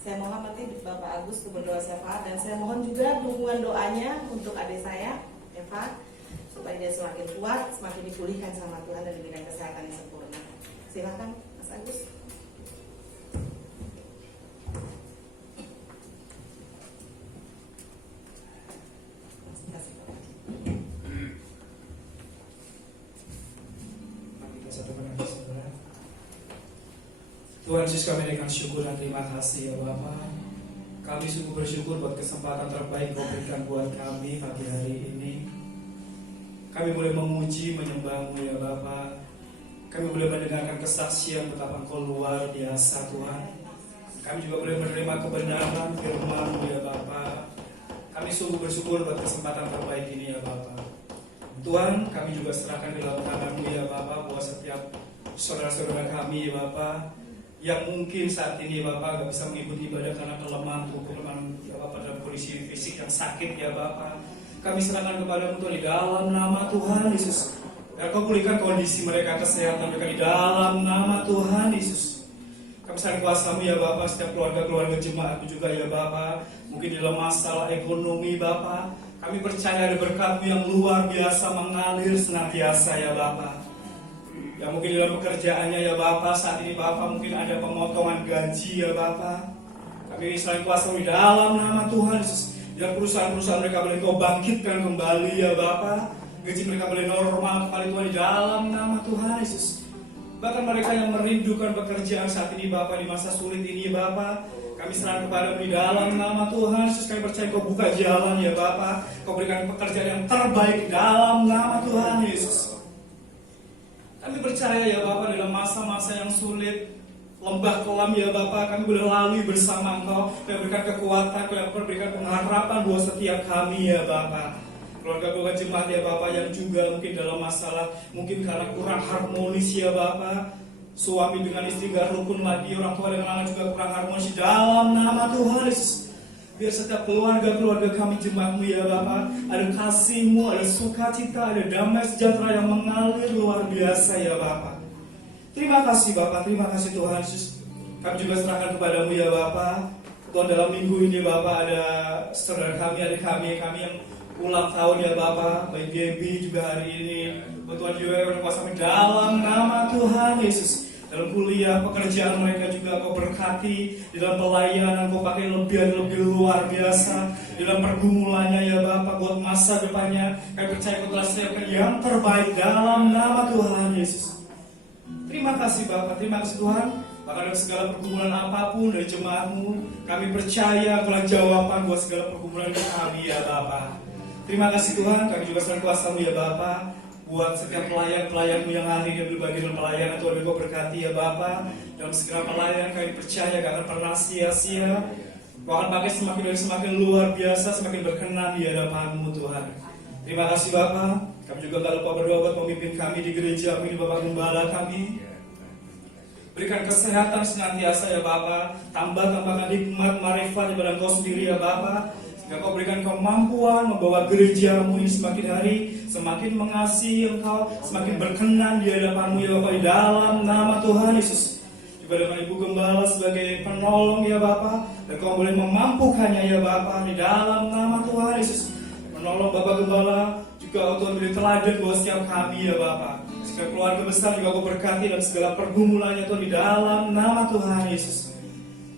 saya mohon nanti Bapak Agus untuk berdoa syafaat, dan saya mohon juga dukungan doanya untuk adik saya, Eva, supaya dia semakin kuat, semakin dipulihkan sama Tuhan dan di bidang kesehatan yang sempurna. Silakan, Mas Agus. Tuhan Yesus, kami dengan syukur dan terima kasih ya Bapa. Kami sungguh bersyukur buat kesempatan terbaik Kau berikan buat kami pagi hari ini. Kami boleh memuji, menyembah-Mu ya Bapa. Kami boleh mendengarkan kesaksian betapa Engkau luar biasa Tuhan. Kami juga boleh menerima kebenaran firman-Mu ya Bapa. Kami sungguh bersyukur buat kesempatan terbaik ini ya Bapa. Tuhan, kami juga serahkan di dalam tangan-Mu ya Bapa, buat setiap saudara-saudara kami ya Bapa, yang mungkin saat ini Bapak gak bisa mengikuti ibadah karena kelemahan tubuh, kelemahan ya Bapak dalam kondisi fisik yang sakit ya Bapak. Kami serahkan kepada-Mu Tuhan di dalam nama Tuhan Yesus. Dan Kau pulihkan kondisi mereka, kesehatan mereka di dalam nama Tuhan Yesus. Kami serahkan kuasa-Mu ya Bapak, setiap keluarga-keluarga jemaat-Mu juga ya Bapak. Mungkin dalam masalah ekonomi Bapak, kami percaya ada berkat-Mu yang luar biasa mengalir senantiasa ya Bapak. Ya mungkin dalam pekerjaannya ya Bapak, saat ini Bapak mungkin ada pemotongan gaji ya Bapak. Kami selain kuasa di dalam nama Tuhan Yesus. Dan perusahaan-perusahaan mereka boleh Kau bangkitkan kembali ya Bapak. Gaji mereka boleh normal kembali Tuhan di dalam nama Tuhan Yesus. Bahkan mereka yang merindukan pekerjaan saat ini Bapak, di masa sulit ini Bapak, kami serahkan kepada-Mu di dalam nama Tuhan Yesus. Kami percaya Kau buka jalan ya Bapak. Kau berikan pekerjaan yang terbaik di dalam nama Tuhan Yesus. Kami percaya ya Bapak, dalam masa-masa yang sulit, lembah kelam ya Bapak, kami boleh lalui bersama Engkau. Kau berikan kekuatan, Kau berikan pengharapan buat setiap kami ya Bapak. Keluarga-keluarga jemaat ya Bapak yang juga mungkin dalam masalah, mungkin karena kurang harmonis ya Bapak. Suami dengan istri gak rukun lagi, orang tua dengan anak juga kurang harmonis di dalam nama Tuhan Yesus. Biar setiap keluarga-keluarga kami jemaat-Mu ya Bapak, ada kasih-Mu, ada sukacita, ada damai sejahtera yang mengalir luar biasa ya Bapak. Terima kasih Bapak, terima kasih Tuhan Yesus. Kami juga serahkan kepada-Mu ya Bapak. Tuhan, dalam minggu ini Bapak ada saudara kami, adik kami yang ulang tahun ya Bapak. Baik Gaby juga hari ini. Tuhan juga berkuasa dalam nama Tuhan Yesus. Dalam kuliah, pekerjaan mereka juga Kau berkati. Di dalam pelayanan Kau pakai lebih luar biasa. Di dalam pergumulannya ya Bapak, buat masa depannya kami percaya Kau telah siapkan yang terbaik dalam nama Tuhan Yesus. Terima kasih Bapak, terima kasih Tuhan. Bahkan dalam segala pergumulan apapun dari jemaat-Mu, kami percaya Kau jawaban buat segala pergumulan kami ya Bapak. Terima kasih Tuhan, kami juga serahkan kuasa-Mu ya Bapak. Buat setiap pelayan-pelayan-Mu yang hari ini berbagi dalam pelayanan, Tuhan Kau berkati ya Bapak. Dalam segala pelayanan kami percaya gak akan pernah sia-sia. Kau akan pakai semakin luar biasa, semakin berkenan di hadapan-Mu Tuhan. Terima kasih Bapak. Kami juga gak lupa berdoa buat pemimpin kami di gereja ini, Bapak Gembala kami. Berikan kesehatan senantiasa ya Bapak. Tambahkan hikmat, marifat daripada Engkau sendiri ya Bapak. Sehingga Kau berikan kemampuan membawa gereja-Mu ini semakin hari semakin mengasihi Engkau, semakin berkenan di hadapan-Mu ya Bapak, di dalam nama Tuhan Yesus. Juga dengan Ibu Gembala sebagai penolong ya Bapak, dan Kau boleh memampukannya ya Bapak, di dalam nama Tuhan Yesus. Menolong Bapak Gembala juga Tuhan beri teladan buat setiap kami ya Bapak. Sehingga keluarga besar juga Kau berkati dalam segala pergumulannya Tuhan, di dalam nama Tuhan Yesus.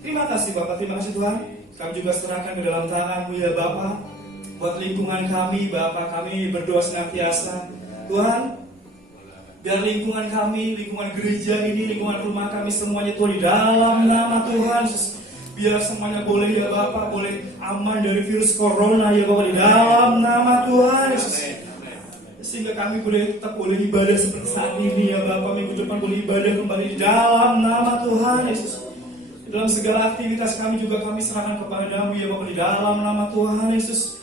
Terima kasih Bapak, terima kasih Tuhan. Kami juga serahkan ke dalam tangan-Mu ya Bapak. Buat lingkungan kami Bapak, kami berdoa senantiasa Tuhan, biar lingkungan kami, lingkungan gereja ini, lingkungan rumah kami semuanya Tuhan, di dalam nama Tuhan Yesus. Biar semuanya boleh ya Bapak, boleh aman dari virus corona ya Bapak, di dalam nama Tuhan Yesus. Sehingga kami tetap boleh ibadah seperti saat ini ya Bapak. Minggu depan boleh ibadah kembali di dalam nama Tuhan Yesus. Dalam segala aktivitas kami juga kami serahkan kepada-Mu ya Bapak, di dalam nama Tuhan Yesus.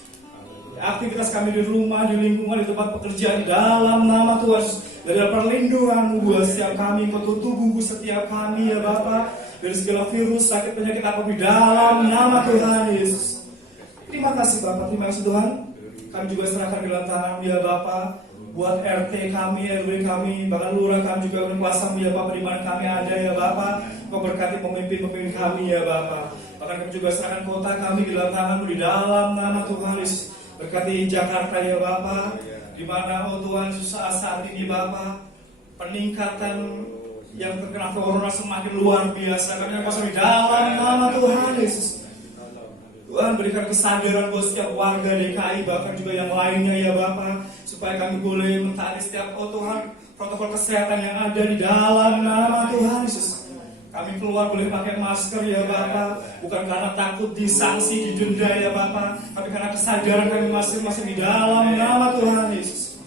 Aktivitas kami di rumah, di lingkungan, di tempat pekerjaan, di dalam nama Tuhan Yesus. Dari perlindungan-Mu buat setiap kami, Kau tutup bungkus setiap kami ya Bapak. dari segala virus, sakit, penyakit apapun di dalam nama Tuhan Yesus. Terima kasih Bapak, terima kasih Tuhan. Kami juga serahkan di dalam tangan ya Bapak, buat RT kami, RW kami, bahkan lurah kami juga berkuasa ya Bapak, di mana kami ada ya Bapak. Kau berkati pemimpin-pemimpin kami ya Bapak. Bahkan kami juga serahkan kota kami di dalam tangan-Mu di dalam nama Tuhan Yesus. Berkati Jakarta ya Bapak, di mana oh Tuhan saat ini Bapak, peningkatan yang terkena corona semakin luar biasa. Kami kuasa di dalam nama Tuhan Yesus. Tuhan berikan kesadaran buat setiap warga DKI, bahkan juga yang lainnya ya Bapak, supaya kami boleh mentaati setiap oh Tuhan protokol kesehatan yang ada di dalam nama Tuhan Yesus. Kami keluar boleh pakai masker ya Bapak, bukan karena takut disanksi, didenda ya Bapak, tapi karena kesadaran kami masing-masing di dalam nama Tuhan Yesus.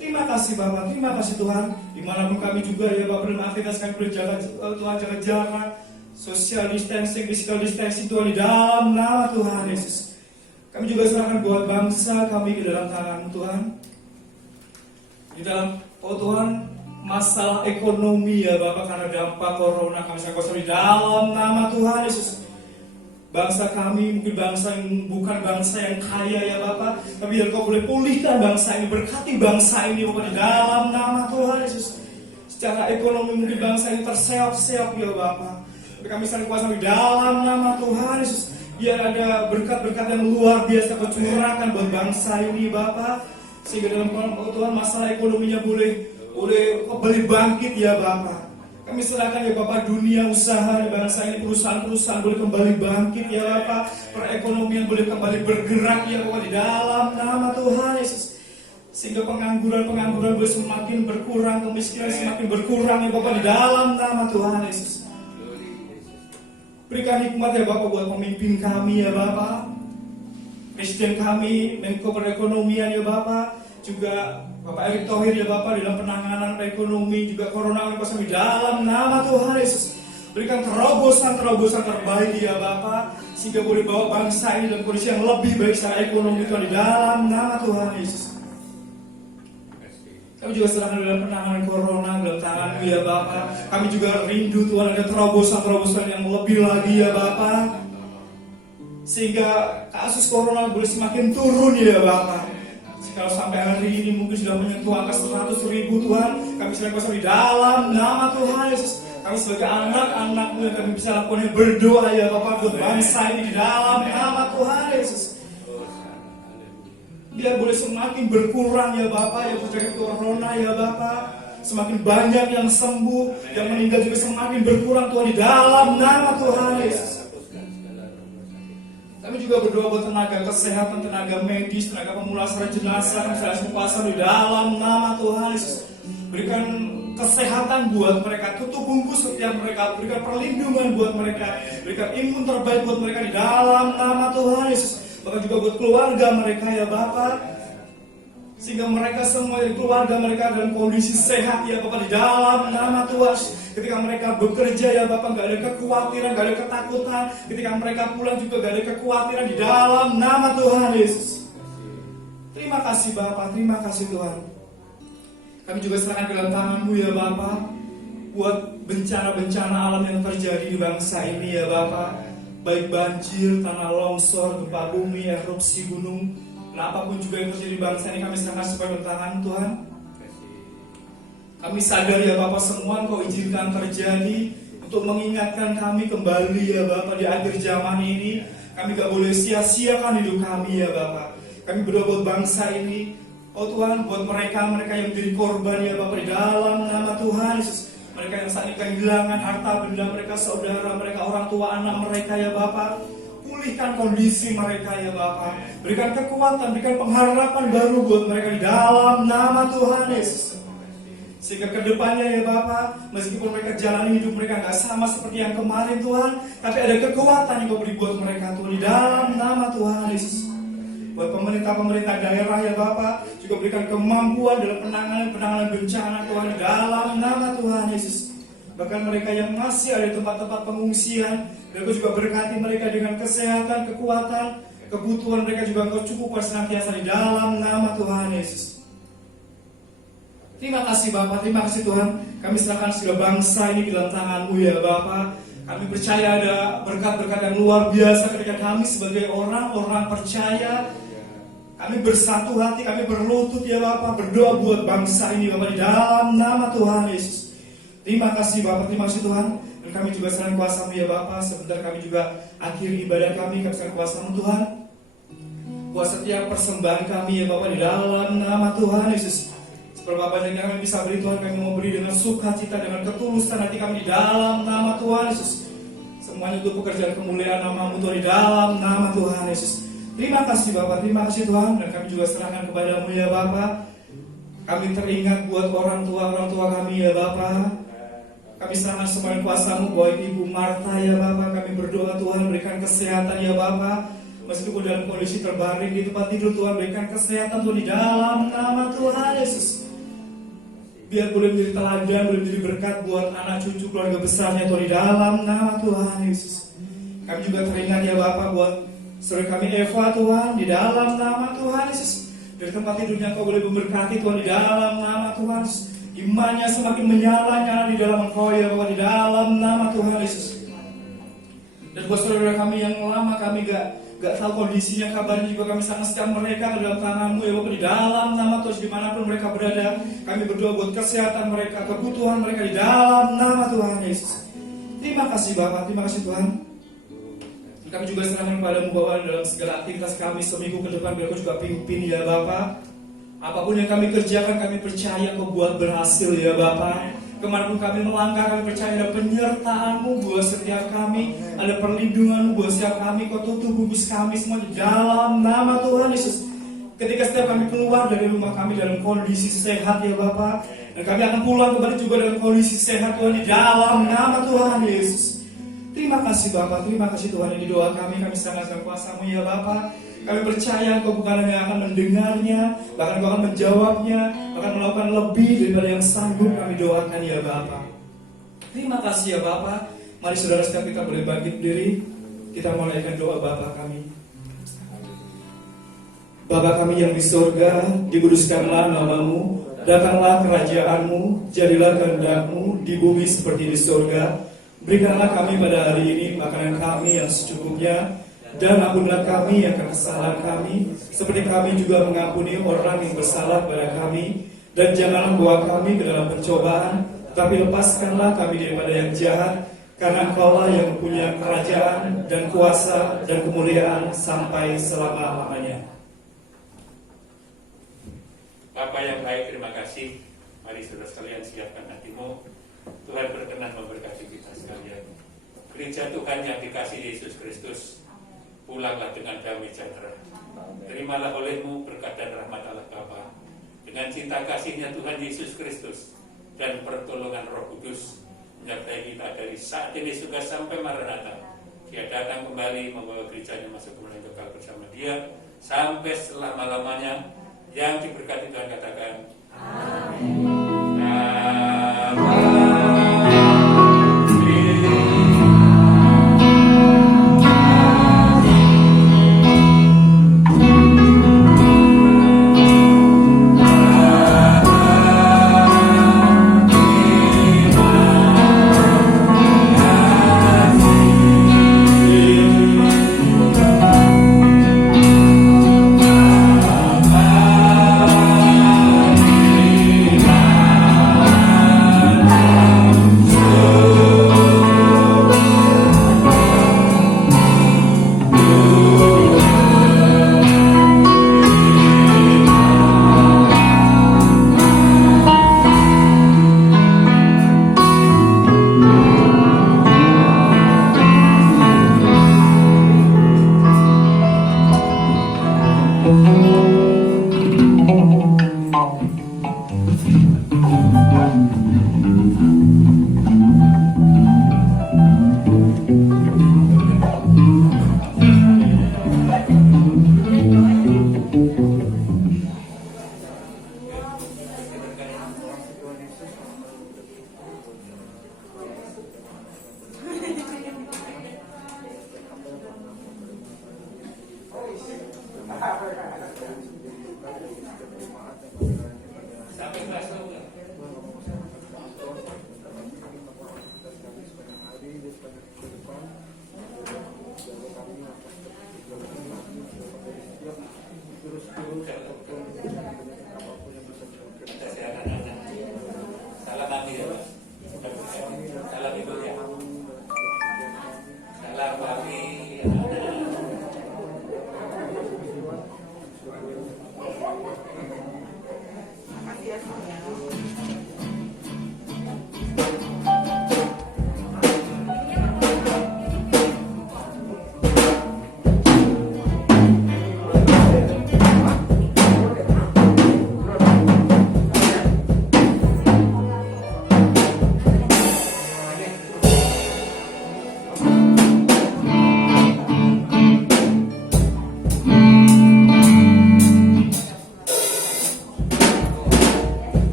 Terima kasih Bapak, terima kasih Tuhan. Dimanapun kami juga ya Bapak beraktivitas, kami boleh jaga Tuhan, jaga jarak, social distancing, physical distancing Tuhan di dalam nama Tuhan Yesus. Kami juga serahkan buat bangsa kami ke dalam tangan Tuhan. Di dalam oh Tuhan masalah ekonomi ya Bapak, karena dampak corona kami serahkan kuasa di dalam nama Tuhan Yesus. Bangsa kami mungkin bangsa yang bukan bangsa yang kaya ya Bapak, tapi yang Kau boleh pulihkan bangsa ini, berkati bangsa ini Bapak di dalam nama Tuhan Yesus. Secara ekonomi mungkin bangsa ini terseok-seok ya Bapak, tapi kami serahkan kuasa di dalam nama Tuhan Yesus. Biar ada berkat-berkat yang luar biasa Kau curahkan buat bangsa ini Bapak, sehingga dalam Tuhan masalah ekonominya boleh kembali bangkit ya Bapak. Kami serahkan ya Bapak dunia usaha di bangsa ini, perusahaan-perusahaan boleh kembali bangkit ya Bapak, perekonomian boleh kembali bergerak ya Bapak di dalam nama Tuhan Yesus. Sehingga pengangguran boleh semakin berkurang, kemiskinan semakin berkurang ya Bapak di dalam nama Tuhan Yesus. Berikan hikmat ya Bapak buat pemimpin kami ya Bapak, Presiden kami, Menko Perekonomian ya Bapak, juga Bapak Erick Thohir ya Bapak dalam penanganan ekonomi juga corona di dalam nama Tuhan Yesus. Berikan terobosan terbaik ya Bapak, sehingga boleh bawa bangsa ini dalam kondisi yang lebih baik secara ekonomi Tuhan di dalam nama Tuhan Yesus. Kami juga serahkan dalam penanganan corona dalam tangan-Mu ya Bapak. Kami juga rindu Tuhan ada terobosan yang lebih lagi ya Bapak, sehingga kasus corona boleh semakin turun ya Bapak. Kalau sampai hari ini mungkin sudah menyentuh angka 100.000 Tuhan, kami serahkan kuasa di dalam nama Tuhan Yesus. Kami sebagai anak-anak-Mu yang kami bisa lakukan berdoa ya Bapak buat bangsa ini di dalam nama Tuhan Yesus. Biar boleh semakin berkurang ya Bapak yang terjadi corona ya Bapak, semakin banyak yang sembuh, yang meninggal juga semakin berkurang Tuhan di dalam nama Tuhan Yesus. Kami juga berdoa buat tenaga kesehatan, tenaga medis, tenaga pemulasaran jenazah, kami serahkan kuasa di dalam nama Tuhan Yesus. Berikan kesehatan buat mereka, tutup bungkus setiap mereka, berikan perlindungan buat mereka, berikan imun terbaik buat mereka di dalam nama Tuhan Yesus. Bahkan juga buat keluarga mereka ya Bapak, sehingga mereka semua dari keluarga mereka dalam kondisi sehat ya Bapak di dalam nama Tuhan. Ketika mereka bekerja ya Bapak, gak ada kekhawatiran, gak ada ketakutan. Ketika mereka pulang juga gak ada kekhawatiran di dalam nama Tuhan Yesus. Terima kasih Bapak, terima kasih Tuhan. Kami juga serahkan ke dalam tangan-Mu ya Bapak, buat bencana-bencana alam yang terjadi di bangsa ini ya Bapak, baik banjir, tanah longsor, gempa bumi, erupsi gunung, dan apapun juga yang terjadi di bangsa ini, kami serahkan sebagai tangan Tuhan. Kami sadar ya Bapak, semua Engkau izinkan terjadi untuk mengingatkan kami kembali ya Bapak di akhir zaman ini. Kami gak boleh sia-siakan hidup kami ya Bapak. Kami berdoa buat bangsa ini, oh Tuhan, buat mereka yang menjadi korban ya Bapak di dalam nama Tuhan Yesus. Mereka yang saat ini kehilangan harta benda mereka, saudara mereka, orang tua anak mereka ya Bapak. Pulihkan kondisi mereka ya Bapak. Berikan kekuatan, berikan pengharapan baru buat mereka di dalam nama Tuhan Yesus. Sehingga kedepannya ya Bapak, meskipun mereka jalani hidup mereka gak sama seperti yang kemarin Tuhan, tapi ada kekuatan yang Kau beri buat mereka Tuhan di dalam nama Tuhan Yesus. Buat pemerintah daerah ya Bapak, juga berikan kemampuan dalam penanganan bencana Tuhan di dalam nama Tuhan Yesus. Bahkan mereka yang masih ada di tempat-tempat pengungsian, dan Kau juga berkati mereka dengan kesehatan, kekuatan, kebutuhan mereka juga Kau cukupkan senantiasa di dalam nama Tuhan Yesus. Terima kasih Bapak, terima kasih Tuhan. Kami serahkan segala bangsa ini ke dalam tangan-Mu ya Bapak. Kami percaya ada berkat-berkat yang luar biasa ketika kami sebagai orang-orang percaya. Kami bersatu hati, kami berlutut ya Bapak, berdoa buat bangsa ini Bapak di dalam nama Tuhan Yesus. Terima kasih Bapak, terima kasih Tuhan. Dan kami juga serahkan kuasa-Mu ya Bapak. Sebentar kami juga akhiri ibadah kami serahkan kuasa-Mu Tuhan. Kuasa setiap persembahan kami ya Bapak di dalam nama Tuhan Yesus. Seberapa banyak yang kami bisa beri Tuhan, kami mau beri dengan sukacita, dengan ketulusan hati kami di dalam nama Tuhan Yesus. Semuanya untuk pekerjaan kemuliaan nama-Mu Tuhan di dalam nama Tuhan Yesus. Terima kasih Bapak, terima kasih Tuhan. Dan kami juga serahkan kepada-Mu ya Bapak. Kami teringat buat orang tua kami ya Bapak. Kami serahkan semua kuasa-Mu buat Ibu Marta ya Bapak. Kami berdoa Tuhan berikan kesehatan ya Bapak. Meskipun dalam kondisi terbaring di tempat tidur, Tuhan berikan kesehatan Tuhan di dalam nama Tuhan Yesus. Biar boleh menjadi teladan, boleh menjadi berkat buat anak cucu keluarga besarnya Tuhan di dalam nama Tuhan Yesus. Kami juga teringat ya Bapak buat saudara kami Eva Tuhan di dalam nama Tuhan Yesus. Dari tempat tidurnya Kau boleh memberkati Tuhan di dalam nama Tuhan Yesus. Imannya semakin menyala di dalam Engkau ya Bapak di dalam nama Tuhan Yesus. Dan buat saudara kami yang lama kami gak tahu kondisinya, kabarnya juga kami sangat setia mereka ke dalam tangan-Mu ya Bapak di dalam nama Tuhan. Dimanapun mereka berada, kami berdoa buat kesehatan mereka, kebutuhan mereka di dalam nama Tuhan Yesus. Terima kasih Bapak, terima kasih Tuhan. Kami juga serahkan kepada-Mu bahwa dalam segala aktivitas kami seminggu ke depan biar Kau juga pimpin ya Bapak. Apapun yang kami kerjakan, kami percaya Kau buat berhasil ya Bapak. Kemanapun kami melangkah, kami percaya ada penyertaan-Mu buat setiap kami, ada perlindungan-Mu buat setiap kami. Kau tutup bungkus kami semua di dalam nama Tuhan Yesus. Ketika setiap kami keluar dari rumah kami dalam kondisi sehat ya Bapak, dan kami akan pulang kembali juga dalam kondisi sehat Tuhan di dalam nama Tuhan Yesus. Terima kasih Bapak, terima kasih Tuhan. Yang doa kami serahkan kuasa-Mu ya Bapak. Kami percaya Engkau bukan hanya akan mendengarnya, bahkan Engkau akan menjawabnya, bahkan melakukan lebih daripada yang sanggup kami doakan ya Bapak. Terima kasih ya Bapak. Mari saudara sekalian kita boleh bangkit diri. Kita mulaikan doa Bapa kami. Bapa kami yang di surga, dikuduskanlah nama-Mu, datanglah kerajaan-Mu, jadilah kehendak-Mu di bumi seperti di surga. Berikanlah kami pada hari ini makanan kami yang secukupnya, dan ampunilah kami akan kesalahan kami, seperti kami juga mengampuni orang yang bersalah kepada kami. Dan janganlah membawa kami ke dalam pencobaan, tetapi lepaskanlah kami daripada yang jahat, karena Engkau-lah yang punya kerajaan dan kuasa dan kemuliaan sampai selama-lamanya. Bapa yang baik, terima kasih. Mari saudara sekalian siapkan hatimu. Tuhan berkenan memberkati kita sekalian. Gereja Tuhan yang dikasih Yesus Kristus, pulanglah dengan damai sejahtera. Terimalah oleh-Mu berkat dan rahmat Allah Bapa, dengan cinta kasih-Nya Tuhan Yesus Kristus dan pertolongan Roh Kudus menyertai kita dari saat ini juga sampai Maranatha. Dia datang kembali membawa gerejanya masuk kemuliaan kekal bersama Dia sampai selama-lamanya. Yang diberkati Tuhan katakan amin. Allahu